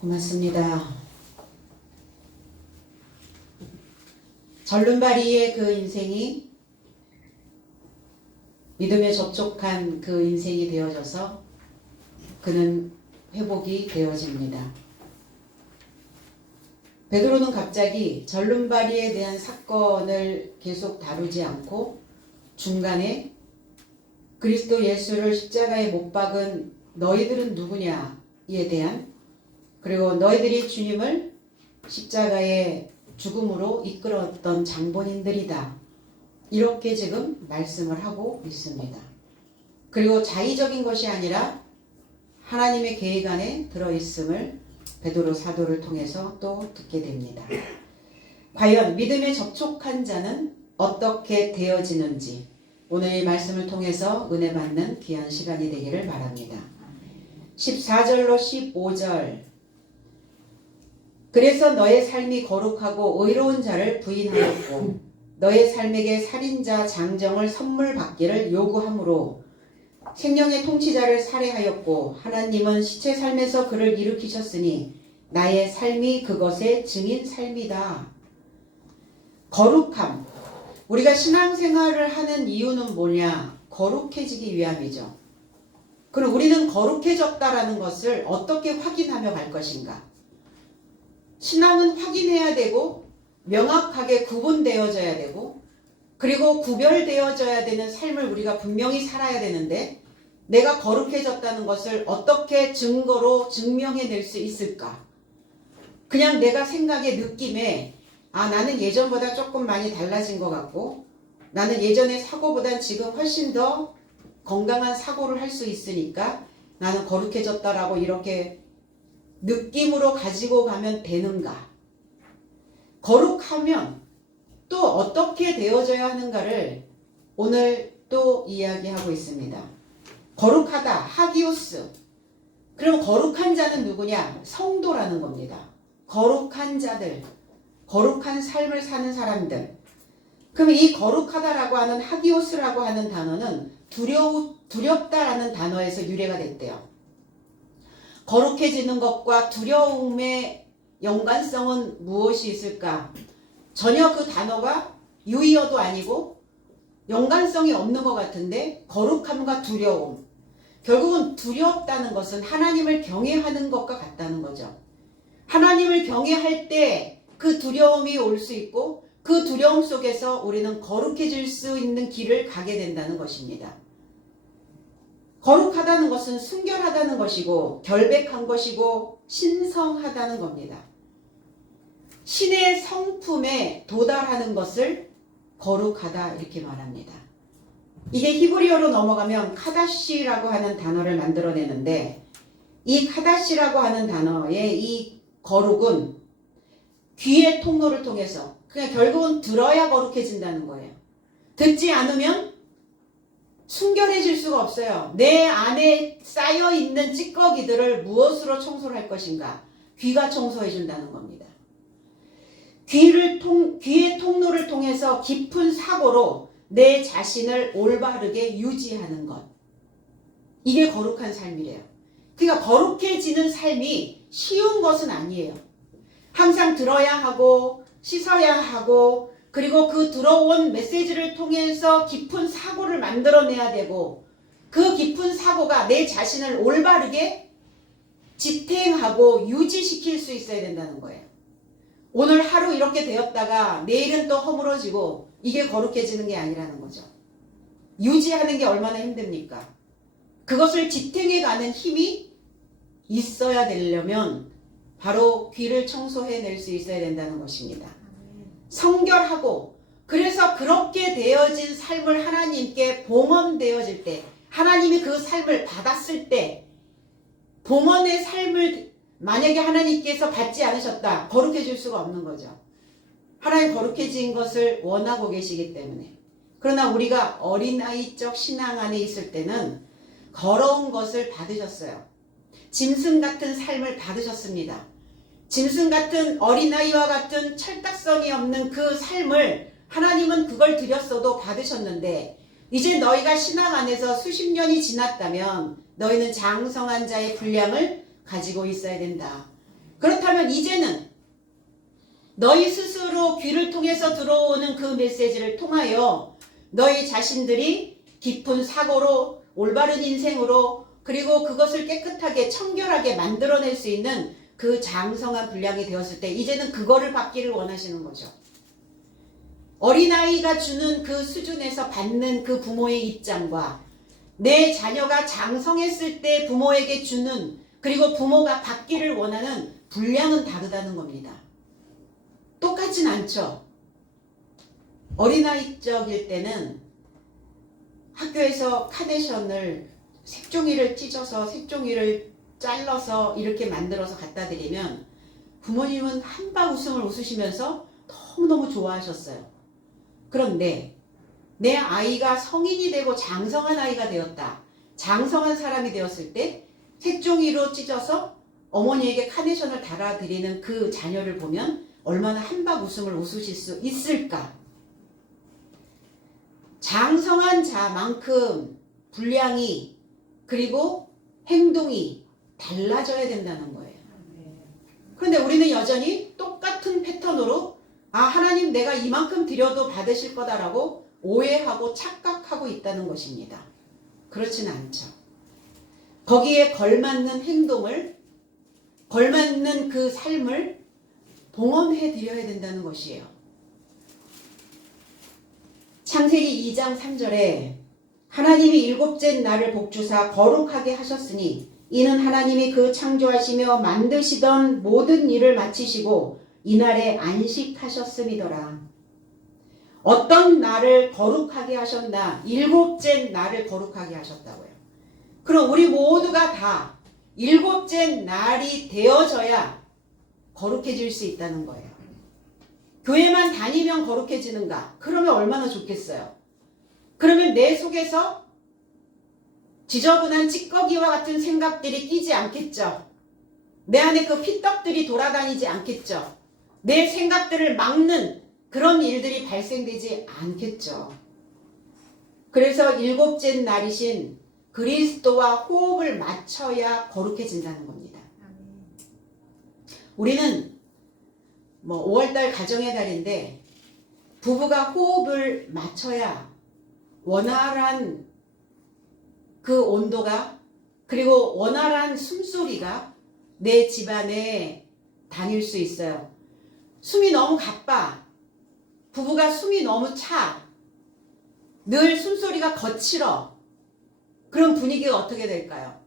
고맙습니다. 절름발이의 그 인생이 믿음에 접촉한 그 인생이 되어져서 그는 회복이 되어집니다. 베드로는 갑자기 절름발이에 대한 사건을 계속 다루지 않고 중간에 그리스도 예수를 십자가에 못 박은 너희들은 누구냐에 대한, 그리고 너희들이 주님을 십자가의 죽음으로 이끌었던 장본인들이다, 이렇게 지금 말씀을 하고 있습니다. 그리고 자의적인 것이 아니라 하나님의 계획 안에 들어있음을 베드로 사도를 통해서 또 듣게 됩니다. 과연 믿음에 접촉한 자는 어떻게 되어지는지 오늘 이 말씀을 통해서 은혜 받는 귀한 시간이 되기를 바랍니다. 14절로 15절. 그래서 너의 삶이 거룩하고 의로운 자를 부인하였고 너의 삶에게 살인자 장정을 선물 받기를 요구하므로 생명의 통치자를 살해하였고 하나님은 시체 삶에서 그를 일으키셨으니 나의 삶이 그것의 증인 삶이다. 거룩함. 우리가 신앙생활을 하는 이유는 뭐냐? 거룩해지기 위함이죠. 그럼 우리는 거룩해졌다라는 것을 어떻게 확인하며 갈 것인가? 신앙은 확인해야 되고 명확하게 구분되어져야 되고 그리고 구별되어져야 되는 삶을 우리가 분명히 살아야 되는데 내가 거룩해졌다는 것을 어떻게 증거로 증명해낼 수 있을까? 그냥 내가 생각에 느낌에 나는 예전보다 조금 많이 달라진 것 같고 나는 예전의 사고보단 지금 훨씬 더 건강한 사고를 할 수 있으니까 나는 거룩해졌다라고 이렇게 느낌으로 가지고 가면 되는가? 거룩하면 또 어떻게 되어져야 하는가를 오늘 또 이야기하고 있습니다. 거룩하다, 하기오스. 그럼 거룩한 자는 누구냐? 성도라는 겁니다. 거룩한 자들, 거룩한 삶을 사는 사람들. 그럼 이 거룩하다라고 하는 하기오스라고 하는 단어는 두렵다라는 단어에서 유래가 됐대요. 거룩해지는 것과 두려움의 연관성은 무엇이 있을까? 전혀 그 단어가 유의어도 아니고 연관성이 없는 것 같은데 거룩함과 두려움. 결국은 두렵다는 것은 하나님을 경외하는 것과 같다는 거죠. 하나님을 경외할 때 그 두려움이 올 수 있고 그 두려움 속에서 우리는 거룩해질 수 있는 길을 가게 된다는 것입니다. 거룩하다는 것은 순결하다는 것이고 결백한 것이고 신성하다는 겁니다. 신의 성품에 도달하는 것을 거룩하다 이렇게 말합니다. 이게 히브리어로 넘어가면 카다시라고 하는 단어를 만들어내는데 이 카다시라고 하는 단어의 이 거룩은 귀의 통로를 통해서 그냥 결국은 들어야 거룩해진다는 거예요. 듣지 않으면 순결해질 수가 없어요. 내 안에 쌓여있는 찌꺼기들을 무엇으로 청소를 할 것인가? 귀가 청소해준다는 겁니다. 귀의 통로를 통해서 깊은 사고로 내 자신을 올바르게 유지하는 것. 이게 거룩한 삶이래요. 그러니까 거룩해지는 삶이 쉬운 것은 아니에요. 항상 들어야 하고 씻어야 하고 그리고 그 들어온 메시지를 통해서 깊은 사고를 만들어내야 되고 그 깊은 사고가 내 자신을 올바르게 지탱하고 유지시킬 수 있어야 된다는 거예요. 오늘 하루 이렇게 되었다가 내일은 또 허물어지고 이게 거룩해지는 게 아니라는 거죠. 유지하는 게 얼마나 힘듭니까? 그것을 지탱해가는 힘이 있어야 되려면 바로 귀를 청소해낼 수 있어야 된다는 것입니다. 성결하고 그래서 그렇게 되어진 삶을 하나님께 봉헌되어질 때 하나님이 그 삶을 받았을 때 봉헌의 삶을 만약에 하나님께서 받지 않으셨다 거룩해질 수가 없는 거죠. 하나님 거룩해진 것을 원하고 계시기 때문에. 그러나 우리가 어린아이적 신앙 안에 있을 때는 더러운 것을 받으셨어요. 짐승 같은 삶을 받으셨습니다. 짐승 같은 어린아이와 같은 철딱선이 없는 그 삶을 하나님은 그걸 드렸어도 받으셨는데 이제 너희가 신앙 안에서 수십 년이 지났다면 너희는 장성한 자의 분량을 가지고 있어야 된다. 그렇다면 이제는 너희 스스로 귀를 통해서 들어오는 그 메시지를 통하여 너희 자신들이 깊은 사고로 올바른 인생으로 그리고 그것을 깨끗하게 청결하게 만들어낼 수 있는 그 장성한 분량이 되었을 때 이제는 그거를 받기를 원하시는 거죠. 어린아이가 주는 그 수준에서 받는 그 부모의 입장과 내 자녀가 장성했을 때 부모에게 주는 그리고 부모가 받기를 원하는 분량은 다르다는 겁니다. 똑같진 않죠. 어린아이적일 때는 학교에서 카네이션을 색종이를 찢어서 색종이를 잘라서 이렇게 만들어서 갖다 드리면 부모님은 한박 웃음을 웃으시면서 너무너무 좋아하셨어요. 그런데 내 아이가 성인이 되고 장성한 아이가 되었다. 장성한 사람이 되었을 때 색종이로 찢어서 어머니에게 카네이션을 달아드리는 그 자녀를 보면 얼마나 한박 웃음을 웃으실 수 있을까? 장성한 자만큼 분량이 그리고 행동이 달라져야 된다는 거예요. 그런데 우리는 여전히 똑같은 패턴으로 하나님 내가 이만큼 드려도 받으실 거다라고 오해하고 착각하고 있다는 것입니다. 그렇지는 않죠. 거기에 걸맞는 행동을 걸맞는 그 삶을 봉헌해 드려야 된다는 것이에요. 창세기 2장 3절에 하나님이 일곱째 날을 복주사 거룩하게 하셨으니 이는 하나님이 그 창조하시며 만드시던 모든 일을 마치시고 이날에 안식하셨음이더라. 어떤 날을 거룩하게 하셨나? 일곱째 날을 거룩하게 하셨다고요. 그럼 우리 모두가 다 일곱째 날이 되어져야 거룩해질 수 있다는 거예요. 교회만 다니면 거룩해지는가? 그러면 얼마나 좋겠어요. 그러면 내 속에서 지저분한 찌꺼기와 같은 생각들이 끼지 않겠죠. 내 안에 그 피떡들이 돌아다니지 않겠죠. 내 생각들을 막는 그런 일들이 발생되지 않겠죠. 그래서 일곱째 날이신 그리스도와 호흡을 맞춰야 거룩해진다는 겁니다. 우리는 5월달 가정의 달인데 부부가 호흡을 맞춰야 원활한 그 온도가 그리고 원활한 숨소리가 내 집안에 다닐 수 있어요. 숨이 너무 가빠. 부부가 숨이 너무 차. 늘 숨소리가 거칠어. 그런 분위기가 어떻게 될까요?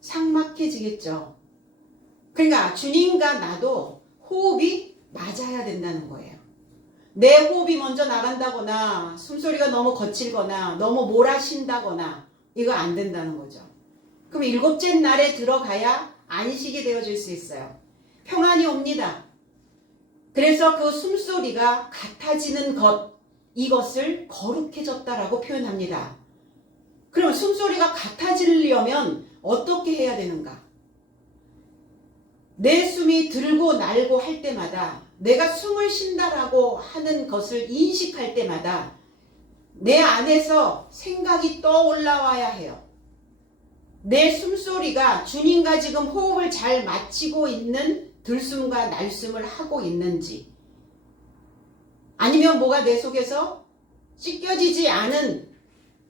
삭막해지겠죠. 그러니까 주님과 나도 호흡이 맞아야 된다는 거예요. 내 호흡이 먼저 나간다거나 숨소리가 너무 거칠거나 너무 몰아쉰다거나 이거 안 된다는 거죠. 그럼 일곱째 날에 들어가야 안식이 되어질 수 있어요. 평안이 옵니다. 그래서 그 숨소리가 같아지는 것, 이것을 거룩해졌다라고 표현합니다. 그럼 숨소리가 같아지려면 어떻게 해야 되는가? 내 숨이 들고 날고 할 때마다 내가 숨을 쉰다라고 하는 것을 인식할 때마다 내 안에서 생각이 떠올라와야 해요. 내 숨소리가 주님과 지금 호흡을 잘 맞추고 있는 들숨과 날숨을 하고 있는지 아니면 뭐가 내 속에서 찢겨지지 않은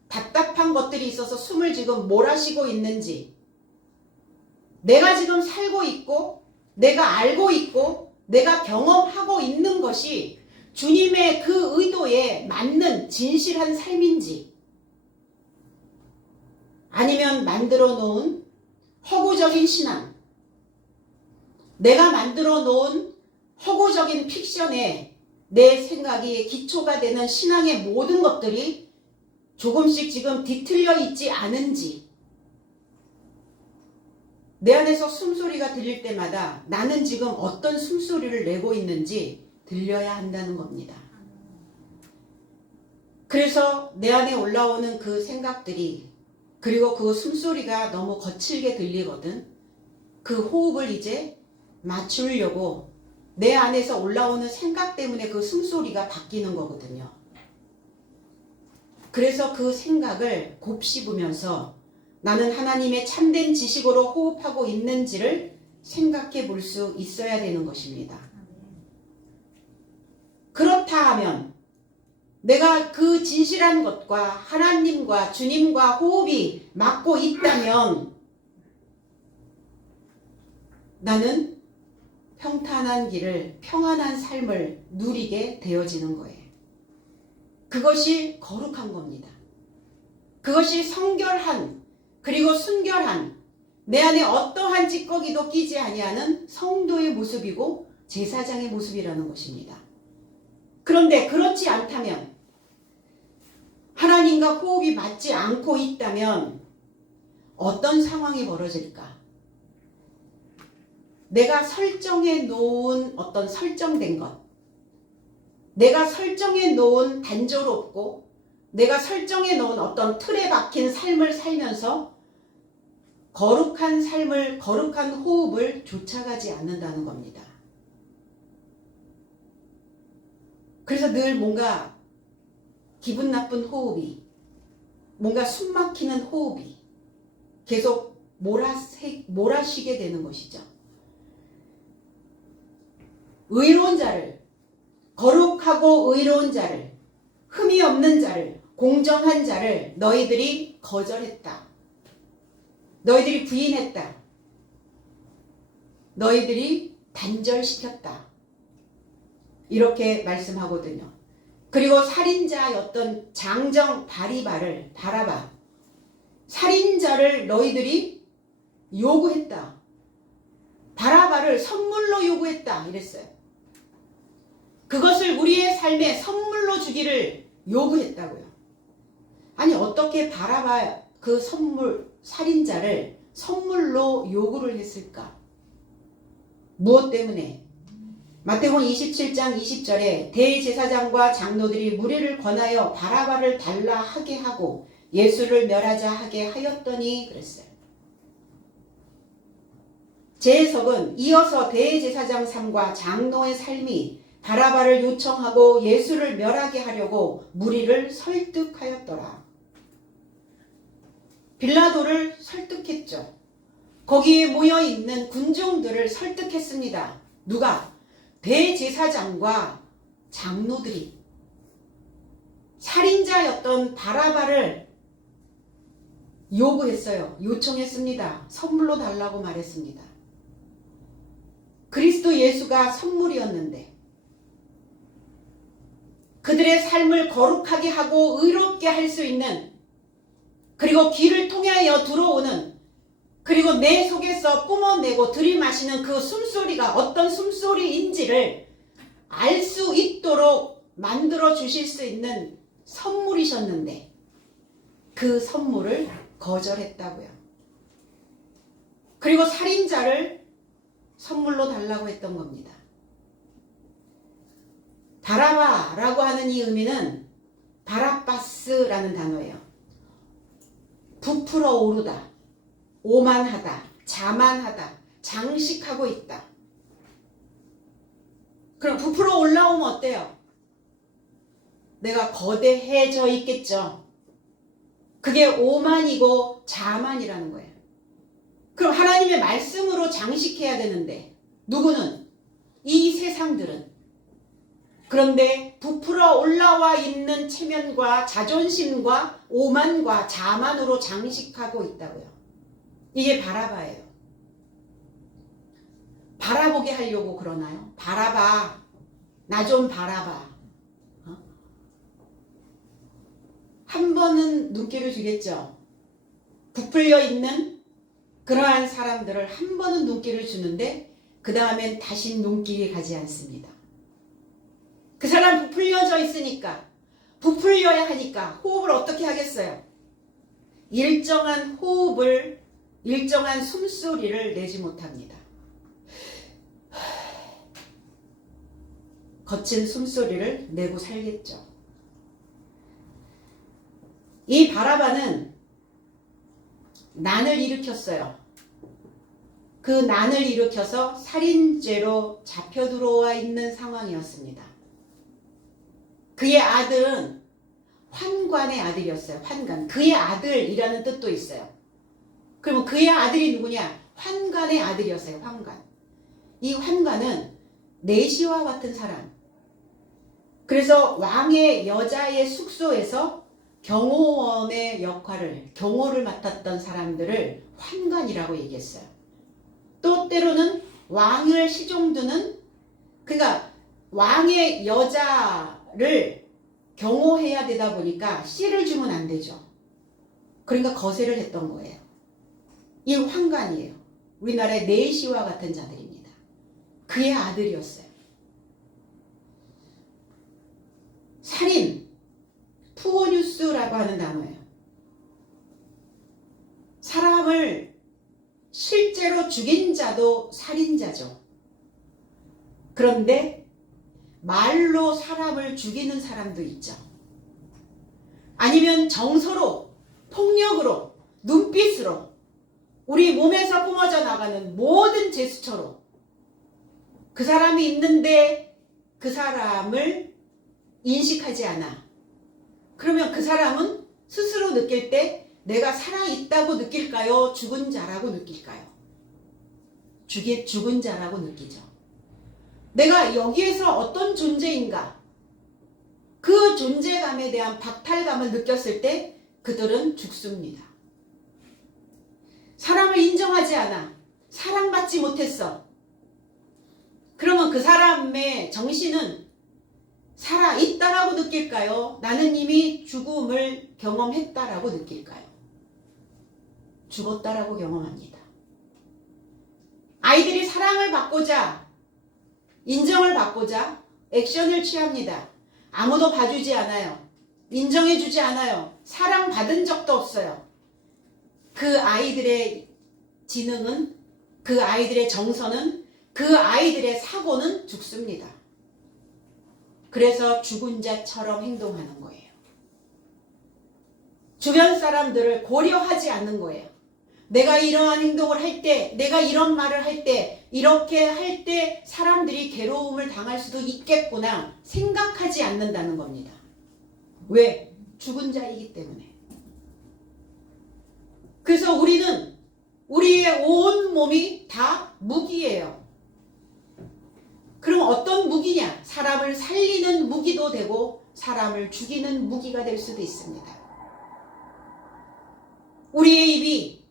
답답한 것들이 있어서 숨을 지금 몰아쉬고 있는지 내가 지금 살고 있고 내가 알고 있고 내가 경험하고 있는 것이 주님의 그 의도에 맞는 진실한 삶인지 아니면 만들어 놓은 허구적인 신앙 내가 만들어 놓은 허구적인 픽션에 내 생각이 기초가 되는 신앙의 모든 것들이 조금씩 지금 뒤틀려 있지 않은지 내 안에서 숨소리가 들릴 때마다 나는 지금 어떤 숨소리를 내고 있는지 들려야 한다는 겁니다. 그래서 내 안에 올라오는 그 생각들이 그리고 그 숨소리가 너무 거칠게 들리거든. 그 호흡을 이제 맞추려고 내 안에서 올라오는 생각 때문에 그 숨소리가 바뀌는 거거든요. 그래서 그 생각을 곱씹으면서 나는 하나님의 참된 지식으로 호흡하고 있는지를 생각해 볼 수 있어야 되는 것입니다. 그렇다 하면 내가 그 진실한 것과 하나님과 주님과 호흡이 맞고 있다면 나는 평탄한 길을, 평안한 삶을 누리게 되어지는 거예요. 그것이 거룩한 겁니다. 그것이 성결한, 그리고 순결한, 내 안에 어떠한 찌꺼기도 끼지 아니하는 성도의 모습이고 제사장의 모습이라는 것입니다. 그런데 그렇지 않다면, 하나님과 호흡이 맞지 않고 있다면 어떤 상황이 벌어질까? 내가 설정해 놓은 어떤 설정된 것, 내가 설정해 놓은 단조롭고 내가 설정해 놓은 어떤 틀에 박힌 삶을 살면서 거룩한 삶을, 거룩한 호흡을 쫓아가지 않는다는 겁니다. 그래서 늘 뭔가 기분 나쁜 호흡이, 뭔가 숨 막히는 호흡이 계속 몰아쉬게 되는 것이죠. 의로운 자를, 거룩하고 의로운 자를, 흠이 없는 자를, 공정한 자를 너희들이 거절했다. 너희들이 부인했다. 너희들이 단절시켰다. 이렇게 말씀하거든요. 그리고 살인자였던 장정 바라바, 살인자를 너희들이 요구했다. 바라바를 선물로 요구했다. 이랬어요. 그것을 우리의 삶에 선물로 주기를 요구했다고요. 아니 어떻게 바라바 그 살인자를 선물로 요구를 했을까? 무엇 때문에? 마태복음 27장 20절에 대제사장과 장로들이 무리를 권하여 바라바를 달라 하게 하고 예수를 멸하자 하게 하였더니 그랬어요. 제 해석은 이어서 대제사장 삶과 장로의 삶이 바라바를 요청하고 예수를 멸하게 하려고 무리를 설득하였더라. 빌라도를 설득했죠. 거기에 모여있는 군중들을 설득했습니다. 누가? 대제사장과 장로들이 살인자였던 바라바를 요구했어요. 요청했습니다. 선물로 달라고 말했습니다. 그리스도 예수가 선물이었는데 그들의 삶을 거룩하게 하고 의롭게 할 수 있는, 그리고 귀를 통하여 들어오는, 그리고 내 속에서 뿜어내고 들이마시는 그 숨소리가 어떤 숨소리인지를 알 수 있도록 만들어 주실 수 있는 선물이셨는데 그 선물을 거절했다고요. 그리고 살인자를 선물로 달라고 했던 겁니다. 바라바라고 하는 이 의미는 바라바스라는 단어예요. 부풀어 오르다, 오만하다, 자만하다, 장식하고 있다. 그럼 부풀어 올라오면 어때요? 내가 거대해져 있겠죠. 그게 오만이고 자만이라는 거예요. 그럼 하나님의 말씀으로 장식해야 되는데 누구는? 이 세상들은. 그런데 부풀어 올라와 있는 체면과 자존심과 오만과 자만으로 장식하고 있다고요. 이게 바라바예요. 바라보게 하려고 그러나요? 바라봐. 나 좀 바라봐. 한 번은 눈길을 주겠죠. 부풀려 있는 그러한 사람들을 한 번은 눈길을 주는데 그 다음엔 다시 눈길이 가지 않습니다. 그 사람 부풀려져 있으니까, 부풀려야 하니까 호흡을 어떻게 하겠어요? 일정한 호흡을, 일정한 숨소리를 내지 못합니다. 거친 숨소리를 내고 살겠죠. 이 바라바는 난을 일으켰어요. 그 난을 일으켜서 살인죄로 잡혀 들어와 있는 상황이었습니다. 그의 아들은 환관의 아들이었어요. 환관. 그의 아들이라는 뜻도 있어요. 그러면 그의 아들이 누구냐? 환관의 아들이었어요. 환관. 이 환관은 내시와 같은 사람. 그래서 왕의 여자의 숙소에서 경호원의 역할을, 경호를 맡았던 사람들을 환관이라고 얘기했어요. 또 때로는 왕을 시종두는, 그러니까 왕의 여자를 경호해야 되다 보니까 씨를 주면 안 되죠. 그러니까 거세를 했던 거예요. 이 환관이에요. 우리나라의 내시와 같은 자들입니다. 그의 아들이었어요. 살인, 푸오뉴스라고 하는 단어예요. 사람을 실제로 죽인 자도 살인자죠. 그런데 말로 사람을 죽이는 사람도 있죠. 아니면 정서로, 폭력으로, 눈빛으로, 우리 몸에서 뿜어져 나가는 모든 제스처로 그 사람이 있는데 그 사람을 인식하지 않아. 그러면 그 사람은 스스로 느낄 때 내가 살아있다고 느낄까요? 죽은 자라고 느낄까요? 죽은 자라고 느끼죠. 내가 여기에서 어떤 존재인가? 그 존재감에 대한 박탈감을 느꼈을 때 그들은 죽습니다. 사람을 인정하지 않아. 사랑받지 못했어. 그러면 그 사람의 정신은 살아있다라고 느낄까요? 나는 이미 죽음을 경험했다라고 느낄까요? 죽었다라고 경험합니다. 아이들이 사랑을 받고자, 인정을 받고자 액션을 취합니다. 아무도 봐주지 않아요. 인정해주지 않아요. 사랑받은 적도 없어요. 그 아이들의 지능은, 그 아이들의 정서는, 그 아이들의 사고는 죽습니다. 그래서 죽은 자처럼 행동하는 거예요. 주변 사람들을 고려하지 않는 거예요. 내가 이러한 행동을 할 때, 내가 이런 말을 할 때, 이렇게 할 때 사람들이 괴로움을 당할 수도 있겠구나 생각하지 않는다는 겁니다. 왜? 죽은 자이기 때문에. 그래서 우리는 우리의 온 몸이 다 무기예요. 그럼 어떤 무기냐? 사람을 살리는 무기도 되고 사람을 죽이는 무기가 될 수도 있습니다. 우리의 입이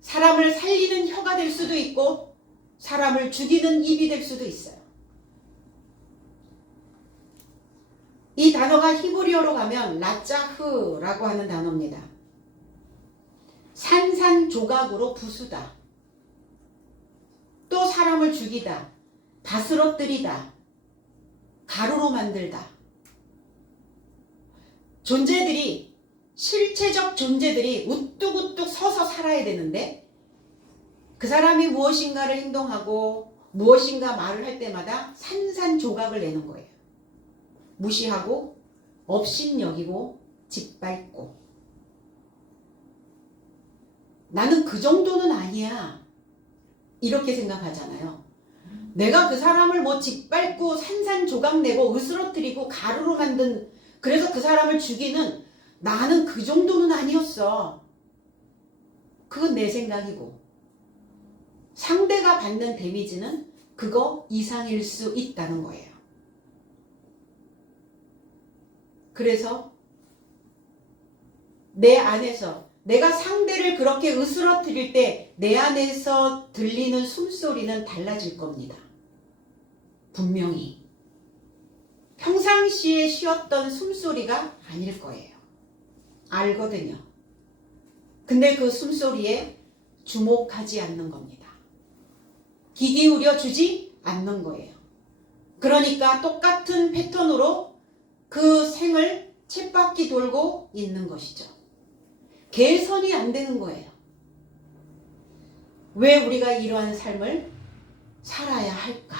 사람을 살리는 혀가 될 수도 있고 사람을 죽이는 입이 될 수도 있어요. 이 단어가 히브리어로 가면 라짜흐라고 하는 단어입니다. 산산조각으로 부수다. 또 사람을 죽이다. 다스러뜨리다. 가루로 만들다. 존재들이, 실체적 존재들이 우뚝우뚝 서서 살아야 되는데 그 사람이 무엇인가를 행동하고 무엇인가 말을 할 때마다 산산조각을 내는 거예요. 무시하고 업신여기고 짓밟고. 나는 그 정도는 아니야. 이렇게 생각하잖아요. 내가 그 사람을 뭐 짓밟고 산산조각 내고 으스러뜨리고 가루로 만든, 그래서 그 사람을 죽이는, 나는 그 정도는 아니었어. 그건 내 생각이고 상대가 받는 데미지는 그거 이상일 수 있다는 거예요. 그래서 내 안에서 내가 상대를 그렇게 으스러뜨릴 때 내 안에서 들리는 숨소리는 달라질 겁니다. 분명히. 평상시에 쉬었던 숨소리가 아닐 거예요. 알거든요. 근데 그 숨소리에 주목하지 않는 겁니다. 귀 기울여 주지 않는 거예요. 그러니까 똑같은 패턴으로 그 생을 쳇바퀴 돌고 있는 것이죠. 개선이 안 되는 거예요. 왜 우리가 이러한 삶을 살아야 할까?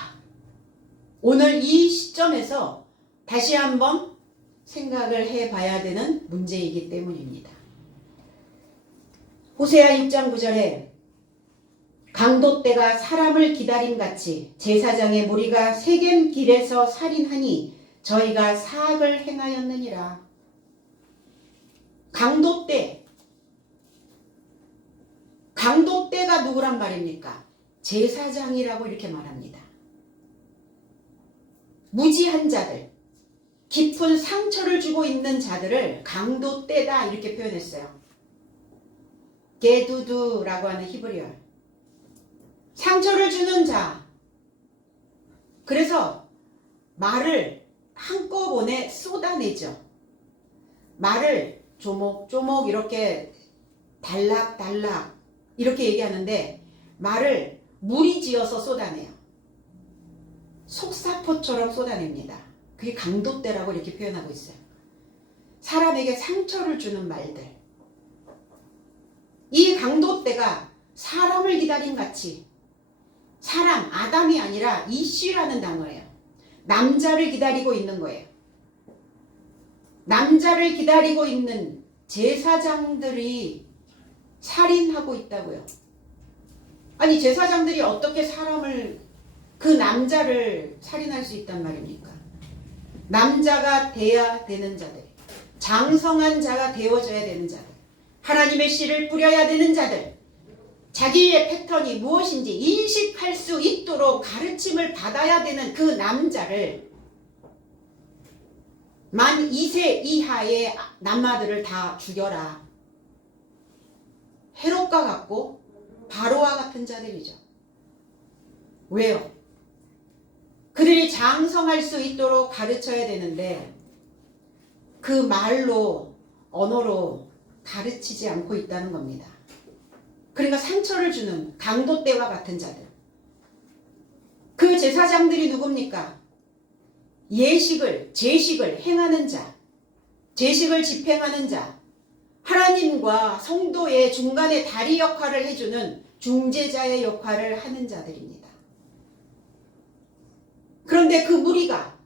오늘 이 시점에서 다시 한번 생각을 해봐야 되는 문제이기 때문입니다. 호세아 6장 9절에 강도떼가 사람을 기다림같이 제사장의 무리가 세겜 길에서 살인하니 저희가 사악을 행하였느니라. 강도떼가 남자가 누구란 말입니까? 제사장이라고 이렇게 말합니다. 무지한 자들, 깊은 상처를 주고 있는 자들을 강도떼다 이렇게 표현했어요. 게두두라고 하는 히브리어. 상처를 주는 자. 그래서 말을 한꺼번에 쏟아내죠. 말을 조목조목 이렇게 달락달락 이렇게 얘기하는데 말을 무리지어서 쏟아내요. 속사포처럼 쏟아냅니다. 그게 강도떼라고 이렇게 표현하고 있어요. 사람에게 상처를 주는 말들. 이 강도떼가 사람을 기다린 같이 사람, 아담이 아니라 이씨라는 단어예요. 남자를 기다리고 있는 거예요. 남자를 기다리고 있는 제사장들이 살인하고 있다고요. 아니 제사장들이 어떻게 사람을 그 남자를 살인할 수 있단 말입니까? 남자가 돼야 되는 자들, 장성한 자가 되어져야 되는 자들, 하나님의 씨를 뿌려야 되는 자들, 자기의 패턴이 무엇인지 인식할 수 있도록 가르침을 받아야 되는 그 남자를 만 2세 이하의 남아들을 다 죽여라. 헤롯과 같고 바로와 같은 자들이죠. 왜요? 그들이 장성할 수 있도록 가르쳐야 되는데 그 말로, 언어로 가르치지 않고 있다는 겁니다. 그러니까 상처를 주는 강도떼와 같은 자들. 그 제사장들이 누굽니까? 제식을 행하는 자, 제식을 집행하는 자, 하나님과 성도의 중간에 다리 역할을 해주는 중재자의 역할을 하는 자들입니다. 그런데 그 무리가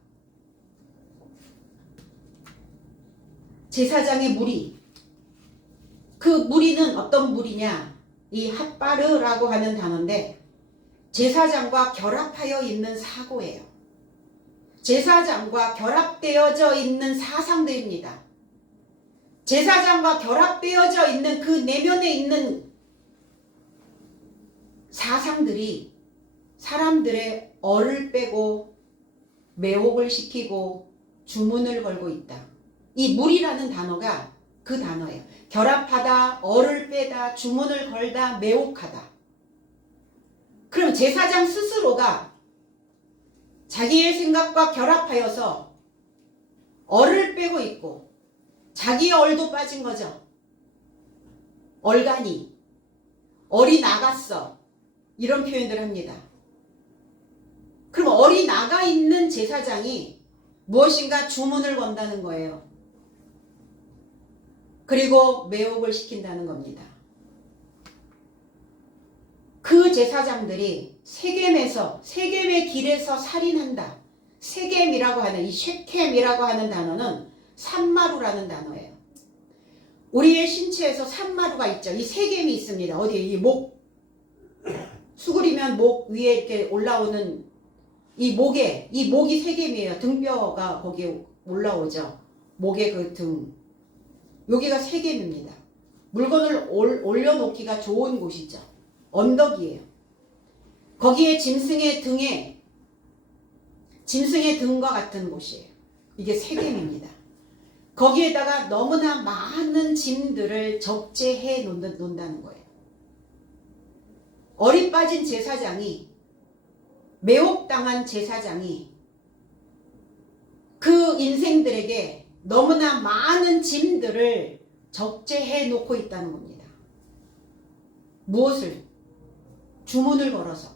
제사장의 무리, 그 무리는 어떤 무리냐? 이 핫바르라고 하는 단어인데 제사장과 결합하여 있는 사고예요. 제사장과 결합되어져 있는 사상들입니다. 제사장과 결합되어져 있는 그 내면에 있는 사상들이 사람들의 얼을 빼고 매혹을 시키고 주문을 걸고 있다. 이 무리라는 단어가 그 단어예요. 결합하다, 얼을 빼다, 주문을 걸다, 매혹하다. 그럼 제사장 스스로가 자기의 생각과 결합하여서 얼을 빼고 있고 자기의 얼도 빠진 거죠. 얼간이, 얼이 나갔어. 이런 표현들을 합니다. 그럼 얼이 나가 있는 제사장이 무엇인가 주문을 건다는 거예요. 그리고 매혹을 시킨다는 겁니다. 그 제사장들이 세겜의 길에서 살인한다. 세겜이라고 하는 이 쉐켐이라고 하는 단어는 산마루라는 단어예요. 우리의 신체에서 산마루가 있죠. 이 세겜이 있습니다. 어디 이 목 수그리면 목 위에 이렇게 올라오는 이 목이 세겜이에요. 등뼈가 거기에 올라오죠. 목의 그 등. 여기가 세겜입니다. 물건을 올려놓기가 좋은 곳이죠. 언덕이에요. 거기에 짐승의 등과 같은 곳이에요. 이게 세겜입니다. 거기에다가 너무나 많은 짐들을 적재해 놓는다는 거예요. 얼이 빠진 제사장이, 매혹당한 제사장이 그 인생들에게 너무나 많은 짐들을 적재해 놓고 있다는 겁니다. 무엇을? 주문을 걸어서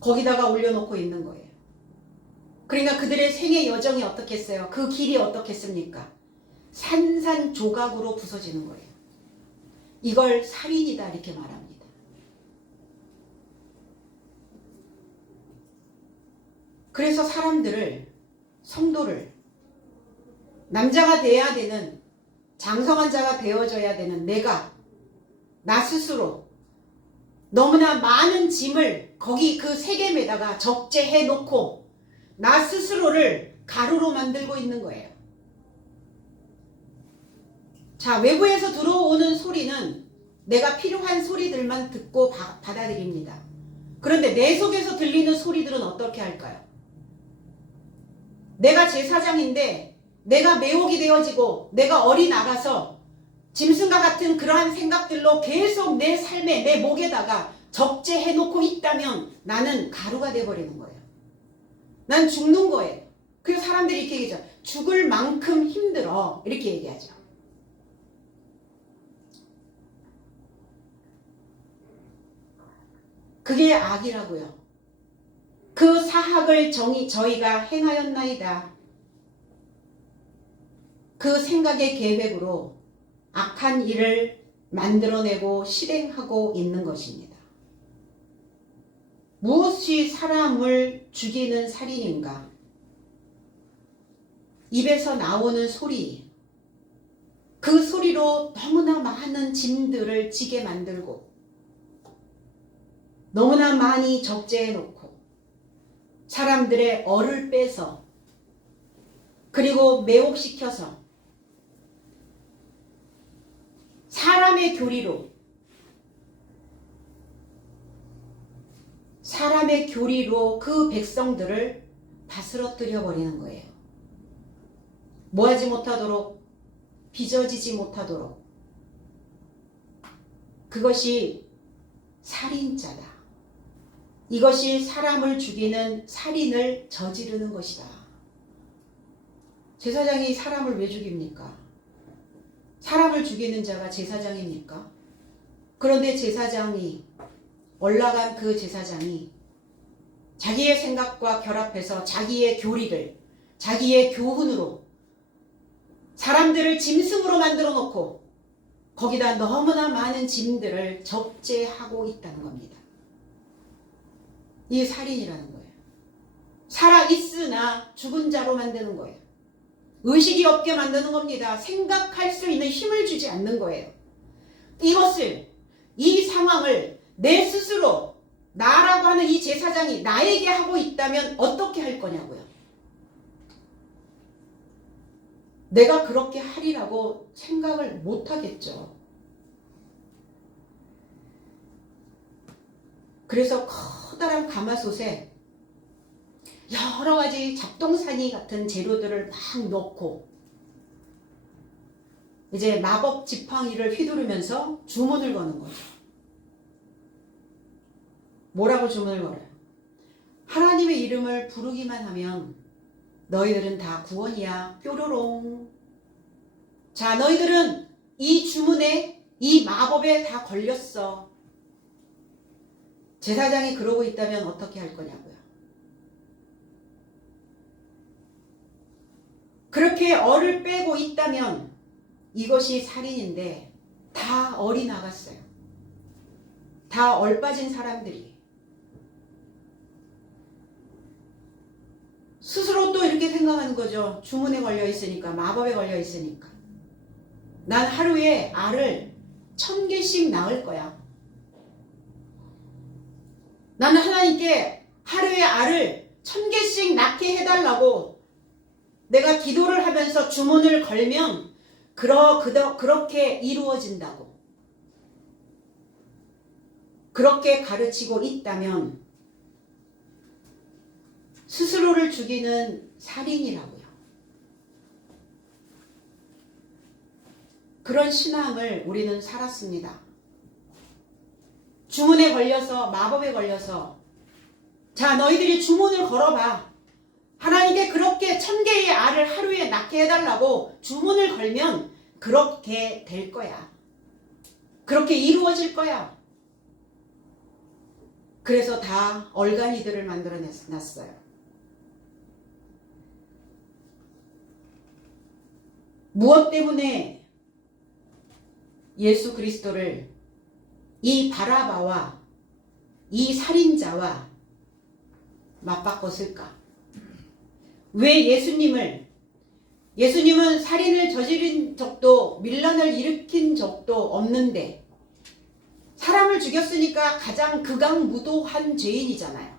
거기다가 올려놓고 있는 거예요. 그러니까 그들의 생애 여정이 어떻겠어요? 그 길이 어떻겠습니까? 산산조각으로 부서지는 거예요. 이걸 살인이다 이렇게 말합니다. 그래서 사람들을, 성도를 남자가 돼야 되는, 장성한 자가 되어져야 되는 나 스스로 너무나 많은 짐을 거기 그 세겜에다가 적재해 놓고 나 스스로를 가루로 만들고 있는 거예요. 자, 외부에서 들어오는 소리는 내가 필요한 소리들만 듣고 받아들입니다. 그런데 내 속에서 들리는 소리들은 어떻게 할까요? 내가 제사장인데 내가 매혹이 되어지고 내가 어리나가서 짐승과 같은 그러한 생각들로 계속 내 삶에 내 목에다가 적재해놓고 있다면 나는 가루가 돼버리는 거예요. 난 죽는 거예요. 그래서 사람들이 이렇게 얘기하죠. 죽을 만큼 힘들어. 이렇게 얘기하죠. 그게 악이라고요. 그 사악을 저희가 행하였나이다. 그 생각의 계획으로 악한 일을 만들어내고 실행하고 있는 것입니다. 무엇이 사람을 죽이는 살인인가? 입에서 나오는 소리, 그 소리로 너무나 많은 짐들을 지게 만들고 너무나 많이 적재해놓고 사람들의 얼을 빼서 그리고 매혹시켜서 사람의 교리로 그 백성들을 다스러뜨려 버리는 거예요. 뭐하지 못하도록, 빚어지지 못하도록. 그것이 살인자다. 이것이 사람을 죽이는 살인을 저지르는 것이다. 제사장이 사람을 왜 죽입니까? 사람을 죽이는 자가 제사장입니까? 그런데 제사장이 올라간 그 제사장이 자기의 생각과 결합해서 자기의 교리를, 자기의 교훈으로 사람들을 짐승으로 만들어 놓고 거기다 너무나 많은 짐들을 적재하고 있다는 겁니다. 이게 살인이라는 거예요. 살아있으나 죽은 자로 만드는 거예요. 의식이 없게 만드는 겁니다. 생각할 수 있는 힘을 주지 않는 거예요. 이 상황을 내 스스로 나라고 하는 이 제사장이 나에게 하고 있다면 어떻게 할 거냐고요. 내가 그렇게 하리라고 생각을 못 하겠죠. 그래서 커다란 가마솥에 여러 가지 잡동사니 같은 재료들을 막 넣고 이제 마법 지팡이를 휘두르면서 주문을 거는 거죠. 뭐라고 주문을 걸어요? 하나님의 이름을 부르기만 하면 너희들은 다 구원이야. 뾰로롱. 자, 너희들은 이 주문에, 이 마법에 다 걸렸어. 제사장이 그러고 있다면 어떻게 할 거냐고요. 그렇게 얼을 빼고 있다면 이것이 살인인데 다 얼이 나갔어요. 다 얼 빠진 사람들이 스스로 또 이렇게 생각하는 거죠. 주문에 걸려 있으니까, 마법에 걸려 있으니까. 난 하루에 알을 1000개씩 낳을 거야. 나는 하나님께 하루에 알을 1000개씩 낳게 해달라고 내가 기도를 하면서 주문을 걸면 그렇게 이루어진다고. 그렇게 가르치고 있다면 스스로를 죽이는 살인이라고요. 그런 신앙을 우리는 살았습니다. 주문에 걸려서, 마법에 걸려서, 자, 너희들이 주문을 걸어봐. 하나님께 그렇게 1000개의 알을 하루에 낳게 해달라고 주문을 걸면 그렇게 될 거야. 그렇게 이루어질 거야. 그래서 다 얼간이들을 만들어놨어요. 무엇 때문에 예수 그리스도를 이 바라바와 이 살인자와 맞바꿨을까? 왜 예수님은 살인을 저지른 적도 밀란을 일으킨 적도 없는데 사람을 죽였으니까 가장 극악무도한 죄인이잖아요.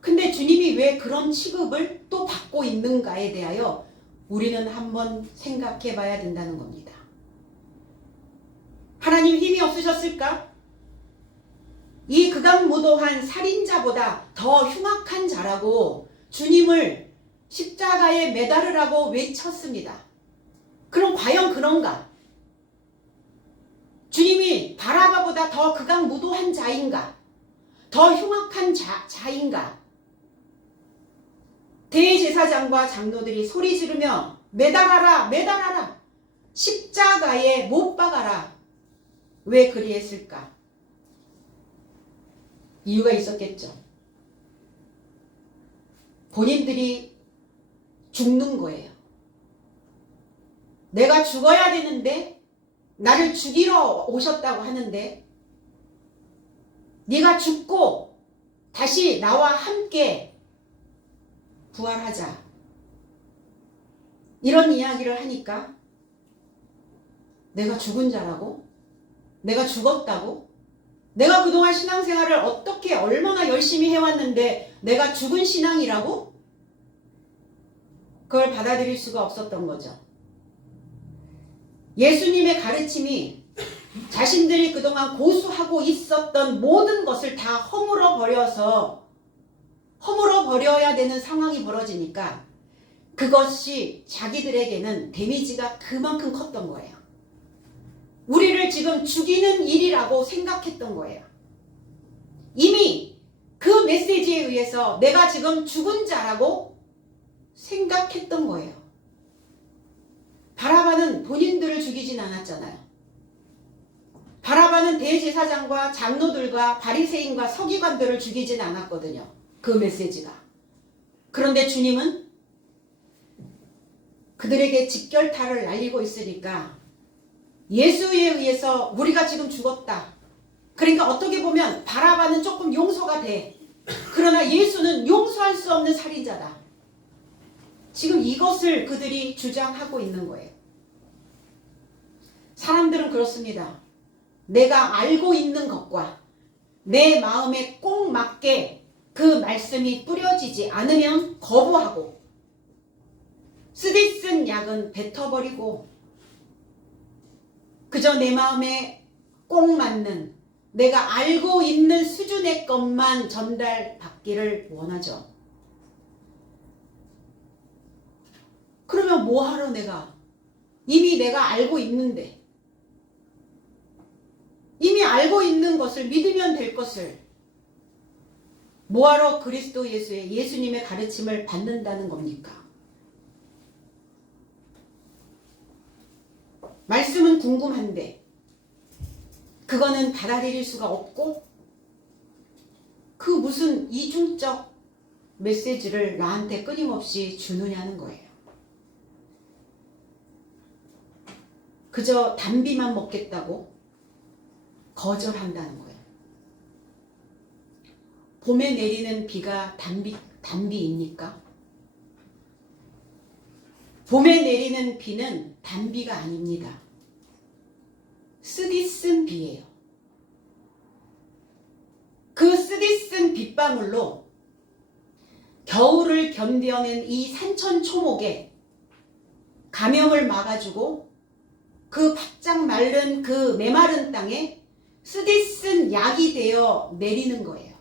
근데 주님이 왜 그런 취급을 또 받고 있는가에 대하여 우리는 한번 생각해 봐야 된다는 겁니다. 하나님 힘이 없으셨을까? 이 극악무도한 살인자보다 더 흉악한 자라고 주님을 십자가에 매달으라고 외쳤습니다. 그럼 과연 그런가? 주님이 바라바보다 더 극악무도한 자인가? 더 흉악한 자인가? 대제사장과 장로들이 소리 지르며 매달아라, 매달아라, 십자가에 못 박아라. 왜 그리했을까? 이유가 있었겠죠. 본인들이 죽는 거예요. 내가 죽어야 되는데, 나를 죽이러 오셨다고 하는데, 네가 죽고 다시 나와 함께 부활하자. 이런 이야기를 하니까 내가 죽은 자라고? 내가 죽었다고? 내가 그동안 신앙생활을 어떻게 얼마나 열심히 해왔는데 내가 죽은 신앙이라고? 그걸 받아들일 수가 없었던 거죠. 예수님의 가르침이 자신들이 그동안 고수하고 있었던 모든 것을 다 허물어 버려야 되는 상황이 벌어지니까 그것이 자기들에게는 데미지가 그만큼 컸던 거예요. 우리를 지금 죽이는 일이라고 생각했던 거예요. 이미 그 메시지에 의해서 내가 지금 죽은 자라고 생각했던 거예요. 바라바는 본인들을 죽이진 않았잖아요. 바라바는 대제사장과 장로들과 바리새인과 서기관들을 죽이진 않았거든요. 그 메시지가. 그런데 주님은 그들에게 직결타를 날리고 있으니까 예수에 의해서 우리가 지금 죽었다. 그러니까 어떻게 보면 바라바는 조금 용서가 돼. 그러나 예수는 용서할 수 없는 살인자다. 지금 이것을 그들이 주장하고 있는 거예요. 사람들은 그렇습니다. 내가 알고 있는 것과 내 마음에 꼭 맞게 그 말씀이 뿌려지지 않으면 거부하고 쓰디쓴 약은 뱉어버리고 그저 내 마음에 꼭 맞는 내가 알고 있는 수준의 것만 전달받기를 원하죠. 그러면 뭐하러 이미 내가 알고 있는데 이미 알고 있는 것을 믿으면 될 것을 뭐하러 그리스도 예수님의 가르침을 받는다는 겁니까? 말씀은 궁금한데 그거는 받아들일 수가 없고 그 무슨 이중적 메시지를 나한테 끊임없이 주느냐는 거예요. 그저 단비만 먹겠다고 거절한다는 거예요. 봄에 내리는 비가 단비입니까? 봄에 내리는 비는 단비가 아닙니다. 쓰디쓴 비예요. 그 쓰디쓴 빗방울로 겨울을 견뎌낸 이 산천초목에 감염을 막아주고 그 바짝 마른 그 메마른 땅에 쓰디쓴 약이 되어 내리는 거예요.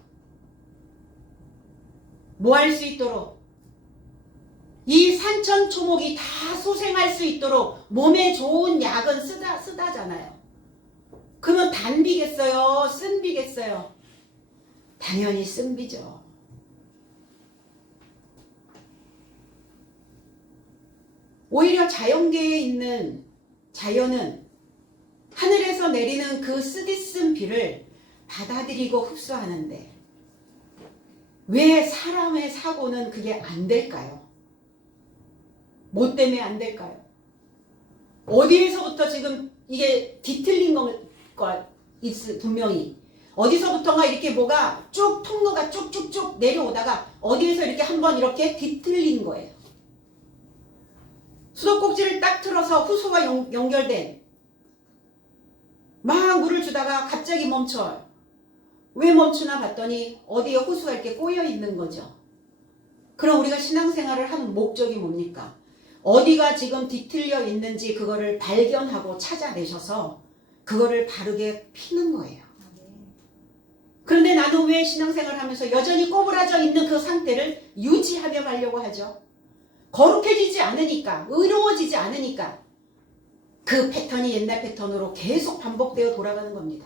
뭐 할 수 있도록? 이 산천초목이 다 소생할 수 있도록 몸에 좋은 약은 쓰다잖아요. 그러면 단비겠어요? 쓴비겠어요? 당연히 쓴비죠. 오히려 자연계에 있는 자연은 하늘에서 내리는 그 쓰디쓴 비를 받아들이고 흡수하는데 왜 사람의 사고는 그게 안 될까요? 뭐 때문에 안 될까요? 어디에서부터 지금 이게 뒤틀린 것과 분명히 어디서부터가 이렇게 뭐가 쭉 통로가 쭉쭉쭉 내려오다가 어디에서 이렇게 한번 이렇게 뒤틀린 거예요. 수도꼭지를 딱 틀어서 호수와 연결된 막 물을 주다가 갑자기 멈춰요. 왜 멈추나 봤더니 어디에 호수가 이렇게 꼬여 있는 거죠. 그럼 우리가 신앙생활을 하는 목적이 뭡니까? 어디가 지금 뒤틀려 있는지 그거를 발견하고 찾아내셔서 그거를 바르게 피는 거예요. 그런데 나는 왜 신앙생활을 하면서 여전히 꼬부라져 있는 그 상태를 유지하며 가려고 하죠? 거룩해지지 않으니까, 의로워지지 않으니까 그 패턴이 옛날 패턴으로 계속 반복되어 돌아가는 겁니다.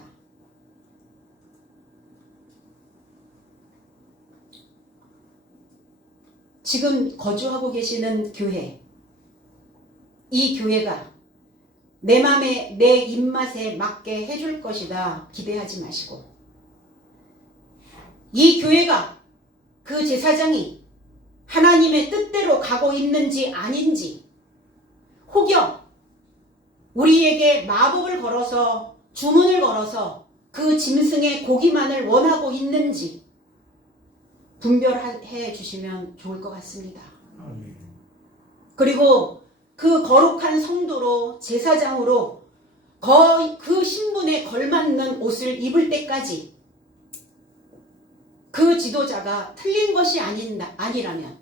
지금 거주하고 계시는 교회, 이 교회가 내 맘에 내 입맛에 맞게 해줄 것이다 기대하지 마시고, 이 교회가 그 제사장이 하나님의 뜻대로 가고 있는지 아닌지, 혹여 우리에게 마법을 걸어서 주문을 걸어서 그 짐승의 고기만을 원하고 있는지 분별해 주시면 좋을 것 같습니다. 그리고 그 거룩한 성도로 제사장으로 거의 그 신분에 걸맞는 옷을 입을 때까지 그 지도자가 틀린 것이 아니라면,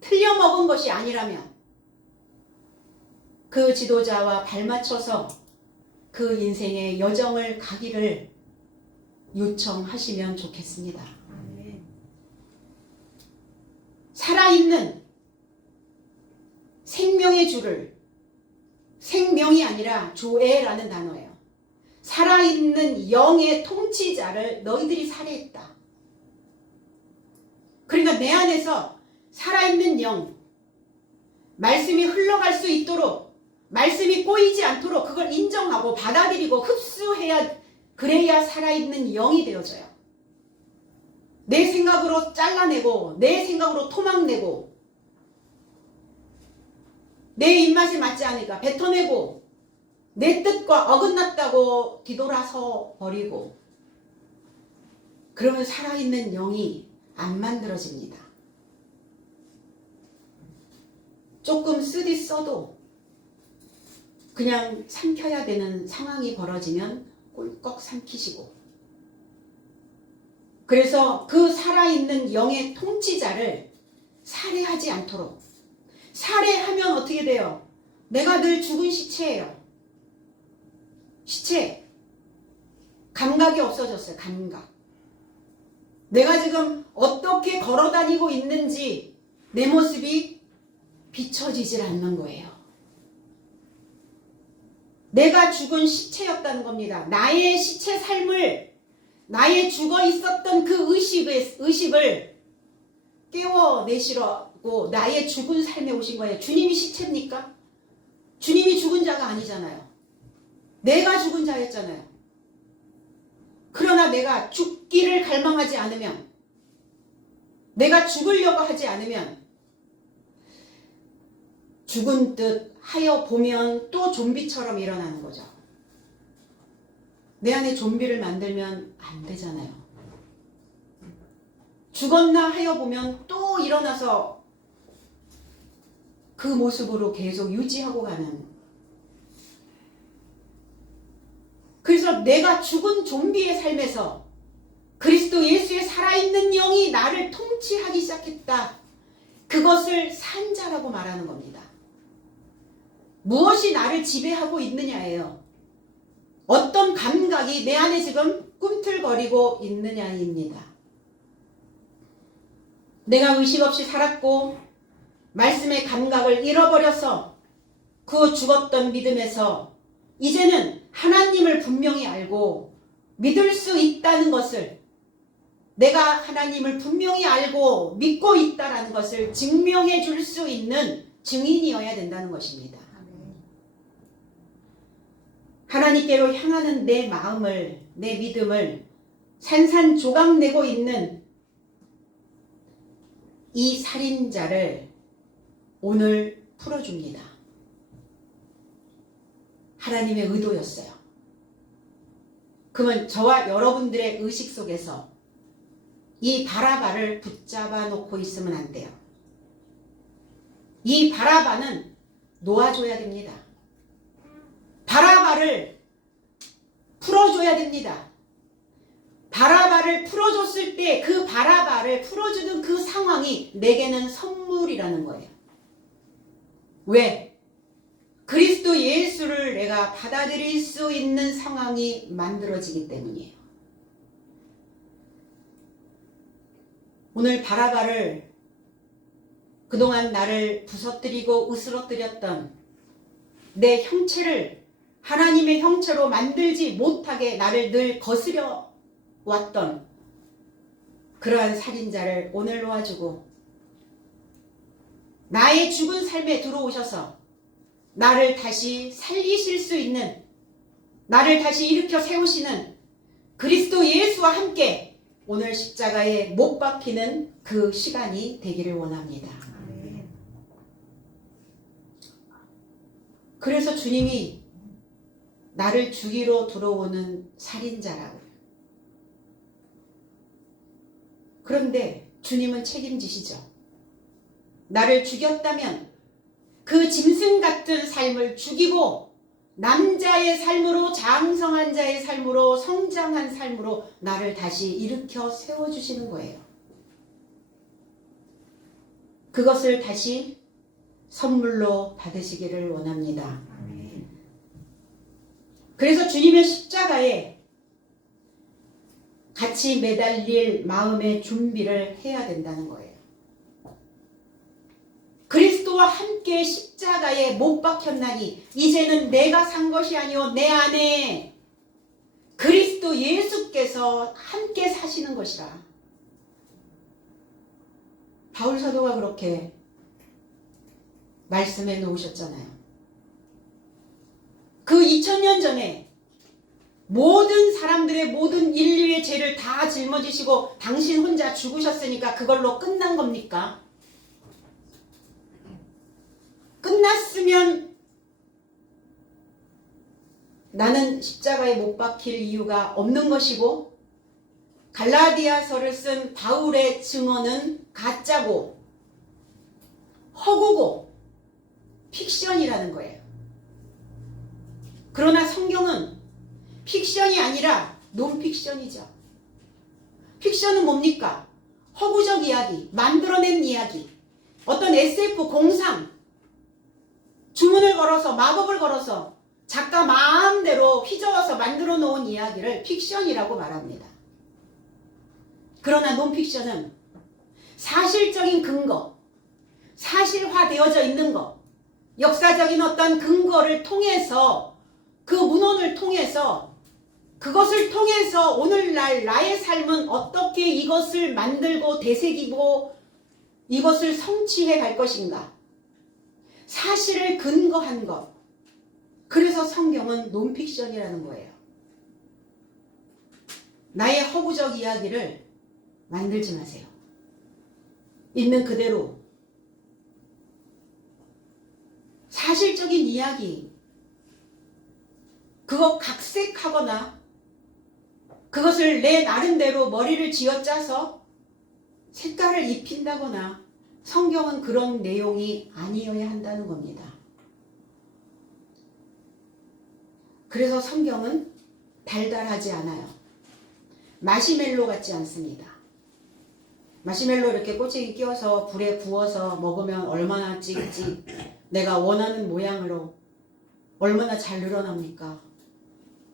틀려먹은 것이 아니라면 그 지도자와 발맞춰서 그 인생의 여정을 가기를 요청하시면 좋겠습니다. 살아있는 생명의 주를, 생명이 아니라 조에라는 단어예요. 살아있는 영의 통치자를 너희들이 살해했다. 그러니까 내 안에서 살아있는 영, 말씀이 흘러갈 수 있도록, 말씀이 꼬이지 않도록 그걸 인정하고 받아들이고 흡수해야, 그래야 살아있는 영이 되어져요. 내 생각으로 잘라내고 내 생각으로 토막내고 내 입맛에 맞지 않으니까 뱉어내고 내 뜻과 어긋났다고 뒤돌아서 버리고, 그러면 살아있는 영이 안 만들어집니다. 조금 쓰디 써도 그냥 삼켜야 되는 상황이 벌어지면 꿀꺽 삼키시고, 그래서 그 살아있는 영의 통치자를 살해하지 않도록. 살해하면 어떻게 돼요? 내가 늘 죽은 시체예요. 시체. 감각이 없어졌어요. 감각. 내가 지금 어떻게 걸어다니고 있는지 내 모습이 비춰지질 않는 거예요. 내가 죽은 시체였다는 겁니다. 나의 시체 삶을, 나의 죽어 있었던 그 의식을 깨워내시라고 나의 죽은 삶에 오신 거예요. 주님이 시체입니까? 주님이 죽은 자가 아니잖아요. 내가 죽은 자였잖아요. 그러나 내가 죽기를 갈망하지 않으면, 내가 죽으려고 하지 않으면 죽은 듯 하여 보면 또 좀비처럼 일어나는 거죠. 내 안에 좀비를 만들면 안 되잖아요. 죽었나 하여 보면 또 일어나서 그 모습으로 계속 유지하고 가는. 그래서 내가 죽은 좀비의 삶에서 그리스도 예수의 살아있는 영이 나를 통치하기 시작했다. 그것을 산자라고 말하는 겁니다. 무엇이 나를 지배하고 있느냐예요. 어떤 감각이 내 안에 지금 꿈틀거리고 있느냐입니다. 내가 의식 없이 살았고 말씀의 감각을 잃어버려서 그 죽었던 믿음에서 이제는 하나님을 분명히 알고 믿을 수 있다는 것을, 내가 하나님을 분명히 알고 믿고 있다는 것을 증명해 줄 수 있는 증인이어야 된다는 것입니다. 하나님께로 향하는 내 마음을, 내 믿음을 산산조각내고 있는 이 살인자를 오늘 풀어줍니다. 하나님의 의도였어요. 그러면 저와 여러분들의 의식 속에서 이 바라바를 붙잡아 놓고 있으면 안 돼요. 이 바라바는 놓아줘야 됩니다. 바라바를 풀어줘야 됩니다. 바라바를 풀어줬을 때 그 바라바를 풀어주는 그 상황이 내게는 선물이라는 거예요. 왜? 그리스도 예수를 내가 받아들일 수 있는 상황이 만들어지기 때문이에요. 오늘 바라바를 그동안 나를 부서뜨리고 으스러뜨렸던 내 형체를 하나님의 형체로 만들지 못하게 나를 늘 거스려 왔던 그러한 살인자를 오늘 놓아주고 나의 죽은 삶에 들어오셔서 나를 다시 살리실 수 있는, 나를 다시 일으켜 세우시는 그리스도 예수와 함께 오늘 십자가에 못 박히는 그 시간이 되기를 원합니다. 그래서 주님이 나를 죽이러 들어오는 살인자라고요. 그런데 주님은 책임지시죠. 나를 죽였다면 그 짐승 같은 삶을 죽이고 남자의 삶으로, 장성한 자의 삶으로, 성장한 삶으로 나를 다시 일으켜 세워주시는 거예요. 그것을 다시 선물로 받으시기를 원합니다. 그래서 주님의 십자가에 같이 매달릴 마음의 준비를 해야 된다는 거예요. 그리스도와 함께 십자가에 못 박혔나니 이제는 내가 산 것이 아니오 내 안에 그리스도 예수께서 함께 사시는 것이라. 바울 사도가 그렇게 말씀해 놓으셨잖아요. 그 2000년 전에 모든 사람들의 모든 인류의 죄를 다 짊어지시고 당신 혼자 죽으셨으니까 그걸로 끝난 겁니까? 끝났으면 나는 십자가에 못 박힐 이유가 없는 것이고 갈라디아서를 쓴 바울의 증언은 가짜고 허구고 픽션이라는 거예요. 그러나 성경은 픽션이 아니라 논픽션이죠. 픽션은 뭡니까? 허구적 이야기, 만들어낸 이야기, 어떤 SF 공상, 주문을 걸어서 마법을 걸어서 작가 마음대로 휘저어서 만들어 놓은 이야기를 픽션이라고 말합니다. 그러나 논픽션은 사실적인 근거, 사실화되어져 있는 것, 역사적인 어떤 근거를 통해서 그 문헌을 통해서 그것을 통해서 오늘날 나의 삶은 어떻게 이것을 만들고 되새기고 이것을 성취해 갈 것인가. 사실을 근거한 것. 그래서 성경은 논픽션이라는 거예요. 나의 허구적 이야기를 만들지 마세요. 있는 그대로 사실적인 이야기, 그거 각색하거나 그것을 내 나름대로 머리를 쥐어짜서 색깔을 입힌다거나 성경은 그런 내용이 아니어야 한다는 겁니다. 그래서 성경은 달달하지 않아요. 마시멜로 같지 않습니다. 마시멜로 이렇게 꼬챙이 끼워서 불에 구워서 먹으면 얼마나 찌겠지, 내가 원하는 모양으로 얼마나 잘 늘어납니까?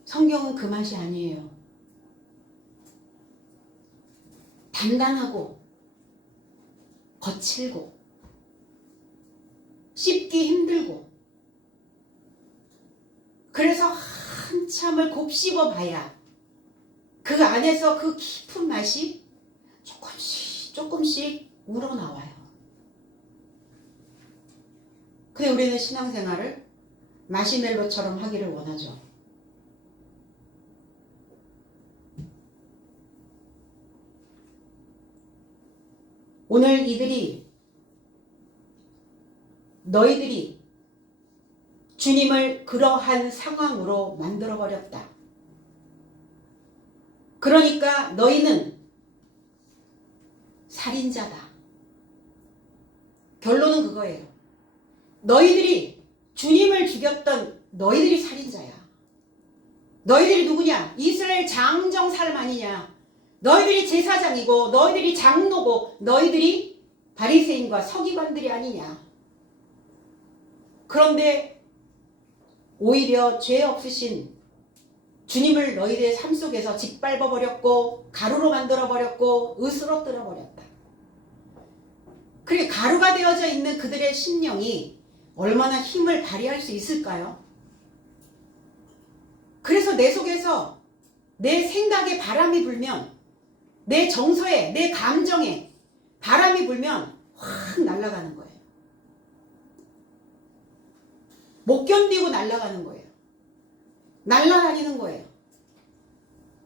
성경은 그 맛이 아니에요. 단단하고 거칠고 씹기 힘들고, 그래서 한참을 곱씹어 봐야 그 안에서 그 깊은 맛이 조금씩 우러나와요. 근데 우리는 신앙생활을 마시멜로처럼 하기를 원하죠. 오늘 너희들이 주님을 그러한 상황으로 만들어버렸다. 그러니까 너희는 살인자다. 결론은 그거예요. 너희들이 주님을 죽였던 너희들이 살인자야. 너희들이 누구냐? 이스라엘 장정 사람 아니냐? 너희들이 제사장이고 너희들이 장로고 너희들이 바리새인과 서기관들이 아니냐? 그런데 오히려 죄 없으신 주님을 너희들의 삶 속에서 짓밟아 버렸고 가루로 만들어 버렸고 으스러뜨려 버렸다. 그리고 가루가 되어져 있는 그들의 심령이 얼마나 힘을 발휘할 수 있을까요? 그래서 내 속에서 내 생각에 바람이 불면, 내 정서에, 내 감정에 바람이 불면 확 날아가는 거예요. 못 견디고 날아가는 거예요. 날아다니는 거예요.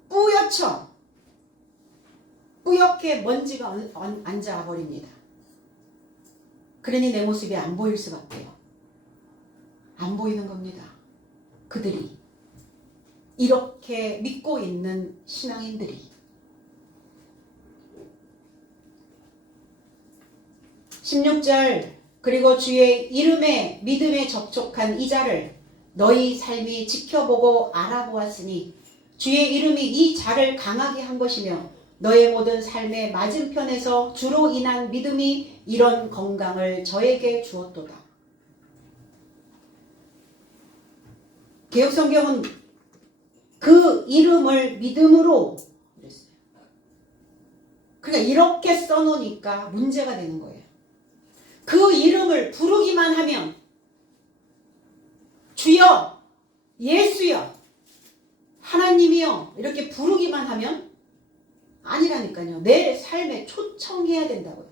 뿌옇죠? 뿌옇게 먼지가 앉아 버립니다. 그러니 내 모습이 안 보일 수밖에요. 안 보이는 겁니다. 그들이 이렇게 믿고 있는 신앙인들이 16절 그리고 주의 이름에 믿음에 접촉한 이 자를 너희 삶이 지켜보고 알아보았으니 주의 이름이 이 자를 강하게 한 것이며 너의 모든 삶의 맞은편에서 주로 인한 믿음이 이런 건강을 저에게 주었도다. 개역성경은 그 이름을 믿음으로 그랬어요. 그러니까 이렇게 써놓으니까 문제가 되는 거예요. 그 이름을 부르기만 하면 주여, 예수여, 하나님이여 이렇게 부르기만 하면 아니라니까요. 내 삶에 초청해야 된다고요.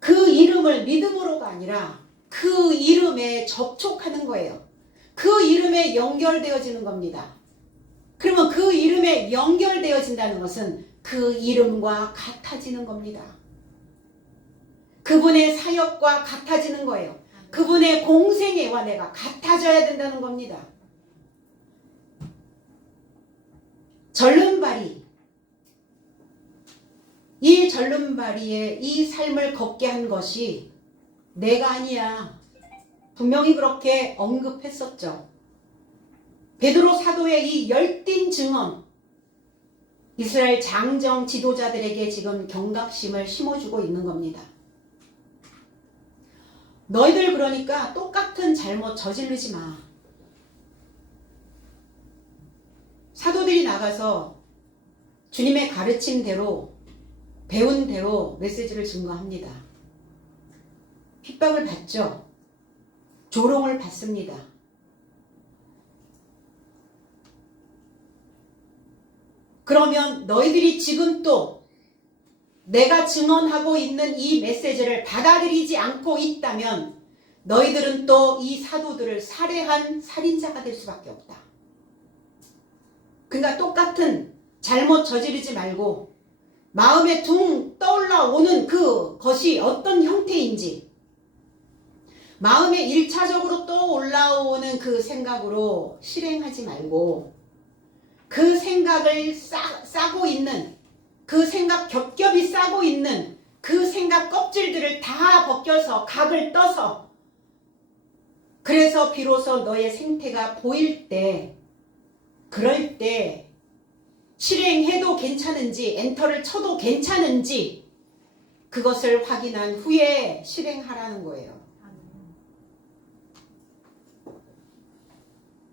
그 이름을 믿음으로가 아니라 그 이름에 접촉하는 거예요. 그 이름에 연결되어지는 겁니다. 그러면 그 이름에 연결되어진다는 것은 그 이름과 같아지는 겁니다. 그분의 사역과 같아지는 거예요. 그분의 공생애와 내가 같아져야 된다는 겁니다. 절름발이 이 절름발이의 이 삶을 걷게 한 것이 내가 아니야. 분명히 그렇게 언급했었죠. 베드로 사도의 이 열띤 증언, 이스라엘 장정 지도자들에게 지금 경각심을 심어주고 있는 겁니다. 너희들 그러니까 똑같은 잘못 저지르지 마. 사도들이 나가서 주님의 가르침대로 배운 대로 메시지를 증거합니다. 핍박을 받죠. 조롱을 받습니다. 그러면 너희들이 지금 또 내가 증언하고 있는 이 메시지를 받아들이지 않고 있다면 너희들은 또 이 사도들을 살해한 살인자가 될 수밖에 없다. 그러니까 똑같은 잘못 저지르지 말고 마음에 둥 떠올라오는 그것이 어떤 형태인지 마음에 1차적으로 떠올라오는 그 생각으로 실행하지 말고 그 생각을 싸고 있는 그 생각 겹겹이 싸고 있는 그 생각 껍질들을 다 벗겨서 각을 떠서 그래서 비로소 너의 생태가 보일 때 그럴 때 실행해도 괜찮은지 엔터를 쳐도 괜찮은지 그것을 확인한 후에 실행하라는 거예요.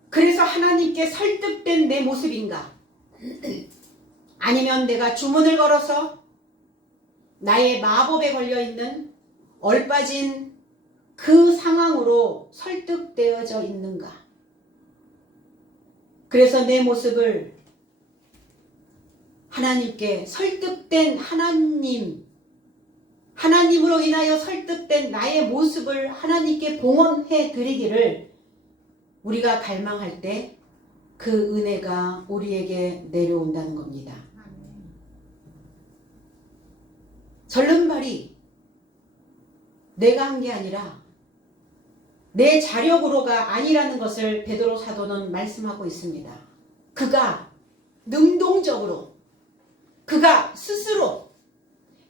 그래서 하나님께 설득된 내 모습인가? 아니면 내가 주문을 걸어서 나의 마법에 걸려있는 얼빠진 그 상황으로 설득되어져 있는가? 그래서 내 모습을 하나님께 설득된 하나님으로 인하여 설득된 나의 모습을 하나님께 봉헌해 드리기를 우리가 갈망할 때 그 은혜가 우리에게 내려온다는 겁니다. 절름발이 내가 한 게 아니라 내 자력으로가 아니라는 것을 베드로 사도는 말씀하고 있습니다. 그가 능동적으로 그가 스스로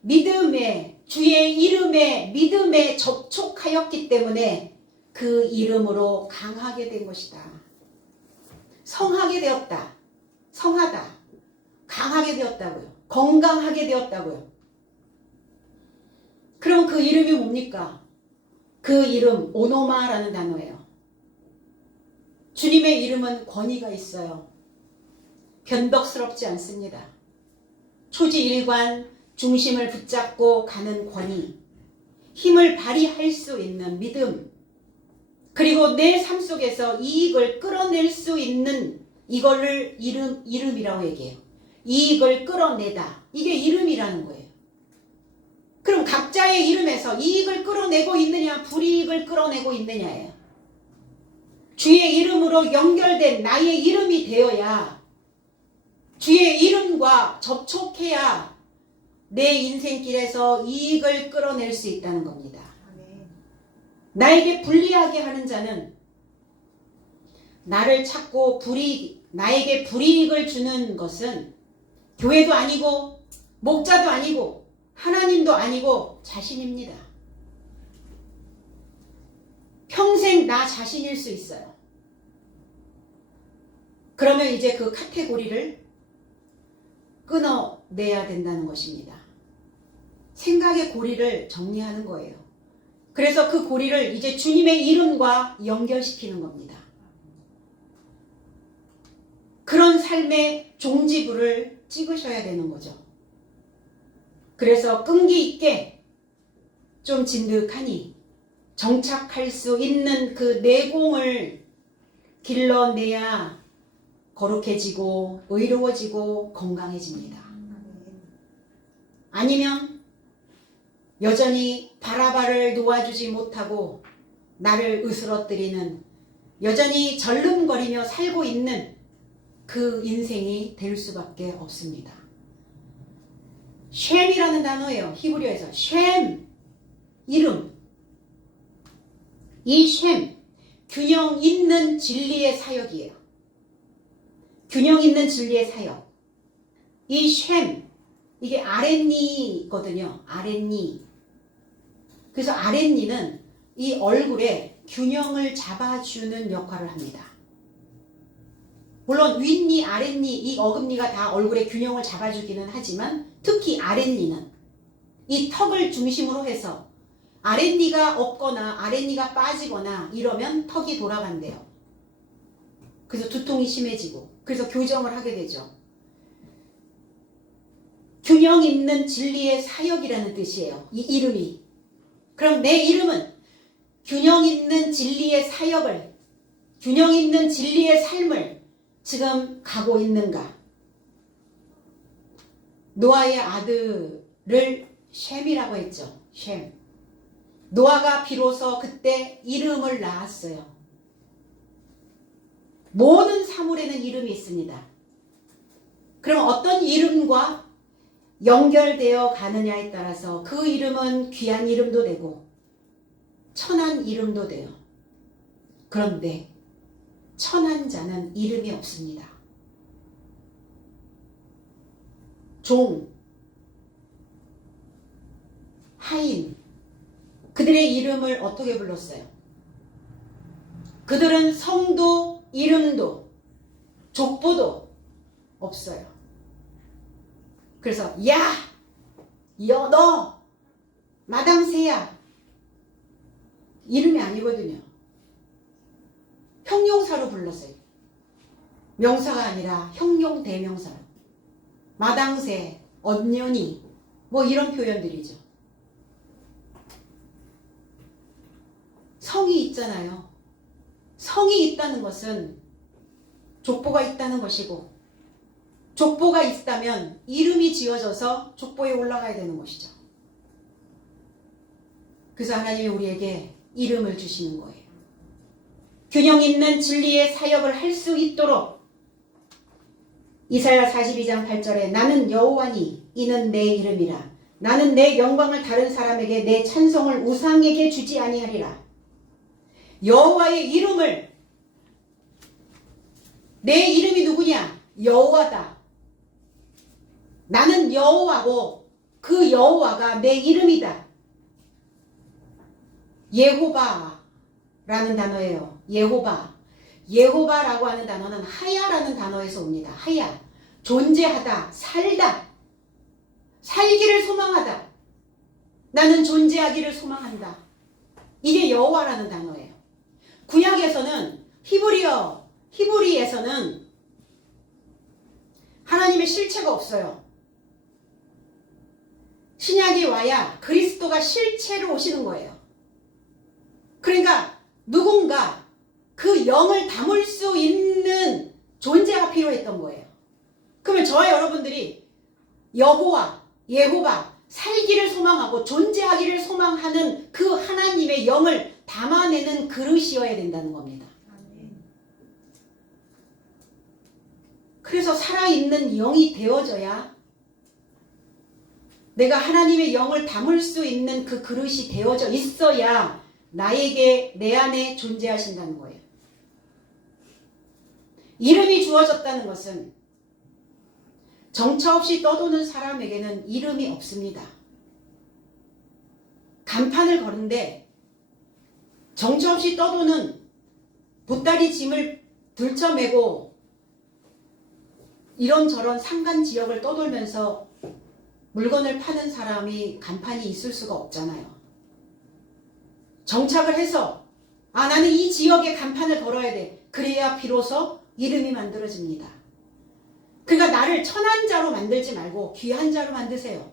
믿음에 주의 이름에 믿음에 접촉하였기 때문에 그 이름으로 강하게 된 것이다. 성하게 되었다. 성하다. 강하게 되었다고요. 건강하게 되었다고요. 그럼 그 이름이 뭡니까? 그 이름 오노마라는 단어예요. 주님의 이름은 권위가 있어요. 변덕스럽지 않습니다. 초지일관 중심을 붙잡고 가는 권위, 힘을 발휘할 수 있는 믿음, 그리고 내 삶 속에서 이익을 끌어낼 수 있는 이거를 이름이라고 얘기해요. 이익을 끌어내다. 이게 이름이라는 거예요. 그럼 각자의 이름에서 이익을 끌어내고 있느냐, 불이익을 끌어내고 있느냐예요. 주의 이름으로 연결된 나의 이름이 되어야, 주의 이름과 접촉해야 내 인생길에서 이익을 끌어낼 수 있다는 겁니다. 나에게 불리하게 하는 자는 나를 찾고 나에게 불이익을 주는 것은 교회도 아니고 목자도 아니고 하나님도 아니고 자신입니다. 평생 나 자신일 수 있어요. 그러면 이제 그 카테고리를 끊어내야 된다는 것입니다. 생각의 고리를 정리하는 거예요. 그래서 그 고리를 이제 주님의 이름과 연결시키는 겁니다. 그런 삶의 종지부를 찍으셔야 되는 거죠. 그래서 끈기 있게 좀 진득하니 정착할 수 있는 그 내공을 길러내야 거룩해지고 의로워지고 건강해집니다. 아니면 여전히 바라바를 놓아주지 못하고 나를 으스러뜨리는, 여전히 절름거리며 살고 있는 그 인생이 될 수밖에 없습니다. 쉔이라는 단어예요. 히브리어에서 쉔, 이름. 이 쉔, 균형 있는 진리의 사역이에요. 균형 있는 진리의 사역. 이 쉔, 이게 아랫니거든요. 아랫니. 그래서 아랫니는 이 얼굴에 균형을 잡아주는 역할을 합니다. 물론 윗니, 아랫니, 이 어금니가 다 얼굴에 균형을 잡아주기는 하지만 특히 아랫니는 이 턱을 중심으로 해서 아랫니가 없거나 아랫니가 빠지거나 이러면 턱이 돌아간대요. 그래서 두통이 심해지고 그래서 교정을 하게 되죠. 균형 있는 진리의 사역이라는 뜻이에요. 이 이름이. 그럼 내 이름은 균형 있는 진리의 사역을, 균형 있는 진리의 삶을 지금 가고 있는가? 노아의 아들을 쉔이라고 했죠. 쉔. 노아가 비로소 그때 이름을 낳았어요. 모든 사물에는 이름이 있습니다. 그럼 어떤 이름과 연결되어 가느냐에 따라서 그 이름은 귀한 이름도 되고 천한 이름도 돼요. 그런데 천한 자는 이름이 없습니다. 종, 하인, 그들의 이름을 어떻게 불렀어요? 그들은 성도, 이름도, 족보도 없어요. 그래서 야, 너, 마당새야, 이름이 아니거든요. 형용사로 불렀어요. 명사가 아니라 형용 대명사로. 마당새, 언년이, 뭐 이런 표현들이죠. 성이 있잖아요. 성이 있다는 것은 족보가 있다는 것이고, 족보가 있다면 이름이 지어져서 족보에 올라가야 되는 것이죠. 그래서 하나님이 우리에게 이름을 주시는 거예요. 균형 있는 진리의 사역을 할 수 있도록 이사야 42장 8절에 나는 여호와니 이는 내 이름이라 나는 내 영광을 다른 사람에게 내 찬송을 우상에게 주지 아니하리라. 여호와의 이름을, 내 이름이 누구냐? 여호와다. 나는 여호와고 그 여호와가 내 이름이다. 예호바라는 단어예요. 예호바. 예호바라고 하는 단어는 하야라는 단어에서 옵니다. 하야. 존재하다, 살다, 살기를 소망하다. 나는 존재하기를 소망한다. 이게 여호와라는 단어예요. 구약에서는 히브리어 히브리에서는 하나님의 실체가 없어요. 신약이 와야 그리스도가 실체로 오시는 거예요. 그러니까 누군가 그 영을 담을 수 있는 존재가 필요했던 거예요. 그러면 저와 여러분들이 여호와, 예호가 살기를 소망하고 존재하기를 소망하는 그 하나님의 영을 담아내는 그릇이어야 된다는 겁니다. 그래서 살아있는 영이 되어져야 내가 하나님의 영을 담을 수 있는 그 그릇이 되어져 있어야 나에게 내 안에 존재하신다는 거예요. 이름이 주어졌다는 것은 정처 없이 떠도는 사람에게는 이름이 없습니다. 간판을 거는데 정처 없이 떠도는 보따리 짐을 들쳐매고 이런저런 산간 지역을 떠돌면서 물건을 파는 사람이 간판이 있을 수가 없잖아요. 정착을 해서 나는 이 지역에 간판을 걸어야 돼. 그래야 비로소 이름이 만들어집니다. 그러니까 나를 천한 자로 만들지 말고 귀한 자로 만드세요.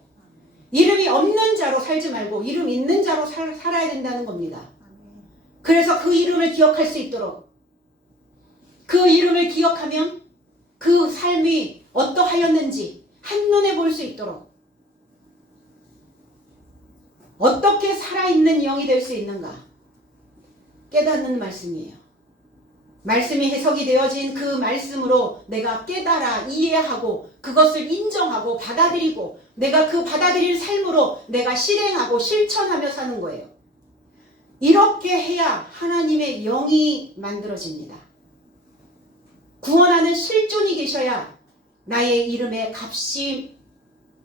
이름이 없는 자로 살지 말고 이름 있는 자로 살아야 된다는 겁니다. 그래서 그 이름을 기억할 수 있도록, 그 이름을 기억하면 그 삶이 어떠하였는지 한눈에 볼 수 있도록, 어떻게 살아있는 영이 될 수 있는가 깨닫는 말씀이에요. 말씀이 해석이 되어진 그 말씀으로 내가 깨달아 이해하고 그것을 인정하고 받아들이고 내가 그 받아들인 삶으로 내가 실행하고 실천하며 사는 거예요. 이렇게 해야 하나님의 영이 만들어집니다. 구원하는 실존이 계셔야 나의 이름에 값이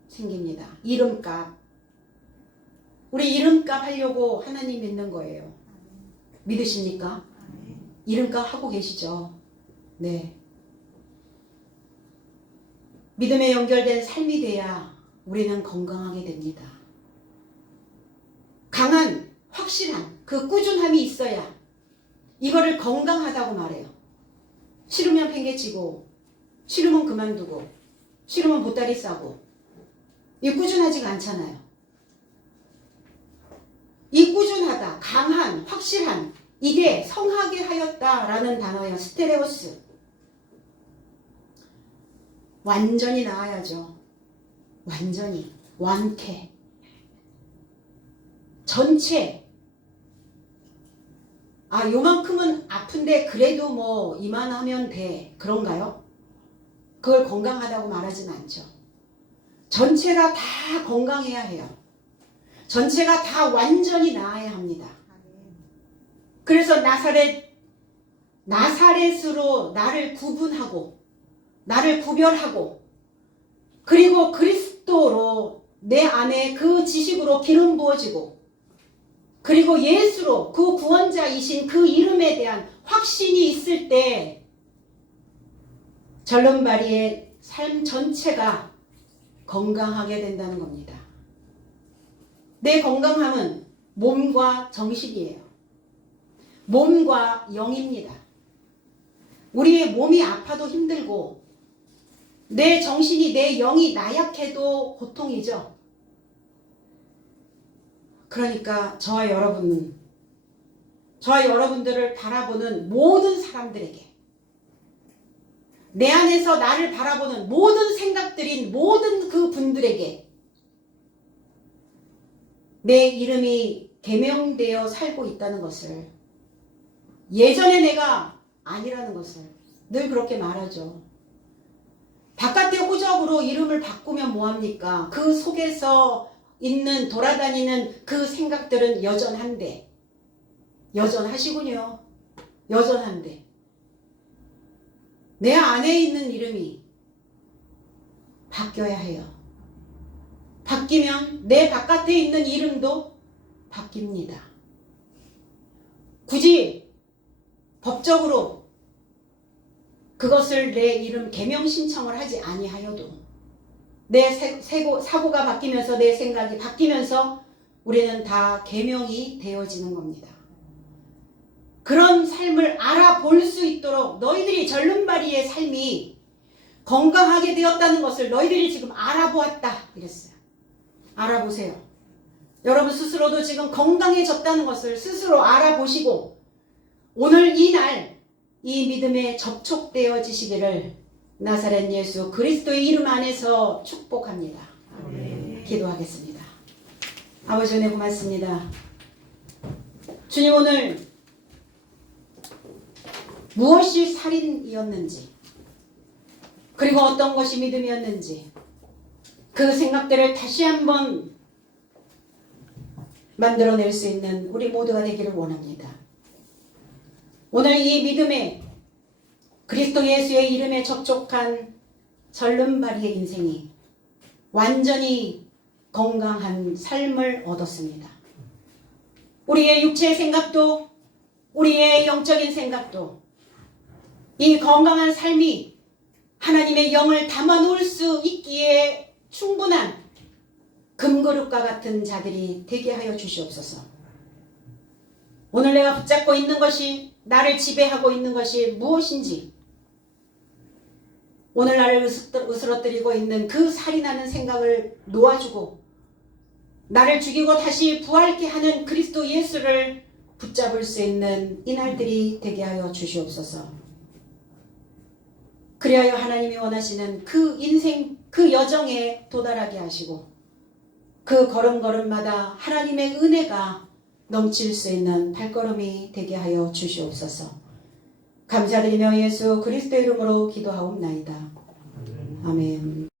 생깁니다. 이름값. 우리 이름값 하려고 하나님 믿는 거예요. 믿으십니까? 이름값 하고 계시죠? 네. 믿음에 연결된 삶이 돼야 우리는 건강하게 됩니다. 강한, 확실한 그 꾸준함이 있어야 이거를 건강하다고 말해요. 싫으면 팽개치고, 싫으면 그만두고, 싫으면 보따리 싸고. 이게 꾸준하지가 않잖아요. 이 꾸준하다, 강한, 확실한, 이게 성하게 하였다라는 단어예요. 스테레오스. 완전히 나아야죠. 완전히. 완쾌. 전체. 요만큼은 아픈데 그래도 뭐 이만하면 돼. 그런가요? 그걸 건강하다고 말하진 않죠. 전체가 다 건강해야 해요. 전체가 다 완전히 나아야 합니다. 그래서 나사렛으로 나를 구분하고 나를 구별하고 그리고 그리스도로 내 안에 그 지식으로 기름 부어지고 그리고 예수로 그 구원자이신 그 이름에 대한 확신이 있을 때 절름발이의 삶 전체가 건강하게 된다는 겁니다. 내 건강함은 몸과 정신이에요. 몸과 영입니다. 우리의 몸이 아파도 힘들고 내 정신이 내 영이 나약해도 고통이죠. 그러니까 저와 여러분들을 바라보는 모든 사람들에게 내 안에서 나를 바라보는 모든 생각들인 모든 그 분들에게 내 이름이 계명되어 살고 있다는 것을 예전에 내가 아니라는 것을 늘 그렇게 말하죠. 바깥의 호적으로 이름을 바꾸면 뭐합니까? 그 속에서 있는 돌아다니는 그 생각들은 여전한데 여전하시군요. 여전한데 내 안에 있는 이름이 바뀌어야 해요. 바뀌면 내 바깥에 있는 이름도 바뀝니다. 굳이 법적으로 그것을 내 이름 개명 신청을 하지 아니하여도 내 사고가 바뀌면서 내 생각이 바뀌면서 우리는 다 개명이 되어지는 겁니다. 그런 삶을 알아볼 수 있도록 너희들이 절름발이의 삶이 건강하게 되었다는 것을 너희들이 지금 알아보았다 이랬어요. 알아보세요. 여러분 스스로도 지금 건강해졌다는 것을 스스로 알아보시고 오늘 이 날 이 믿음에 접촉되어지시기를 나사렛 예수 그리스도의 이름 안에서 축복합니다. 기도하겠습니다. 아버지 은혜 고맙습니다. 주님 오늘 무엇이 살인이었는지 그리고 어떤 것이 믿음이었는지 그 생각들을 다시 한번 만들어낼 수 있는 우리 모두가 되기를 원합니다. 오늘 이 믿음에 그리스도 예수의 이름에 접촉한 절름발이의 인생이 완전히 건강한 삶을 얻었습니다. 우리의 육체의 생각도 우리의 영적인 생각도 이 건강한 삶이 하나님의 영을 담아놓을 수 있기에 충분한 금그릇과 같은 자들이 되게 하여 주시옵소서. 오늘 내가 붙잡고 있는 것이 나를 지배하고 있는 것이 무엇인지 오늘 나를 으스러뜨리고 있는 그 살인하는 생각을 놓아주고 나를 죽이고 다시 부활케 하는 그리스도 예수를 붙잡을 수 있는 이날들이 되게 하여 주시옵소서. 그리하여 하나님이 원하시는 그 인생 그 여정에 도달하게 하시고 그 걸음걸음마다 하나님의 은혜가 넘칠 수 있는 발걸음이 되게 하여 주시옵소서. 감사드리며 예수 그리스도 이름으로 기도하옵나이다. 아멘.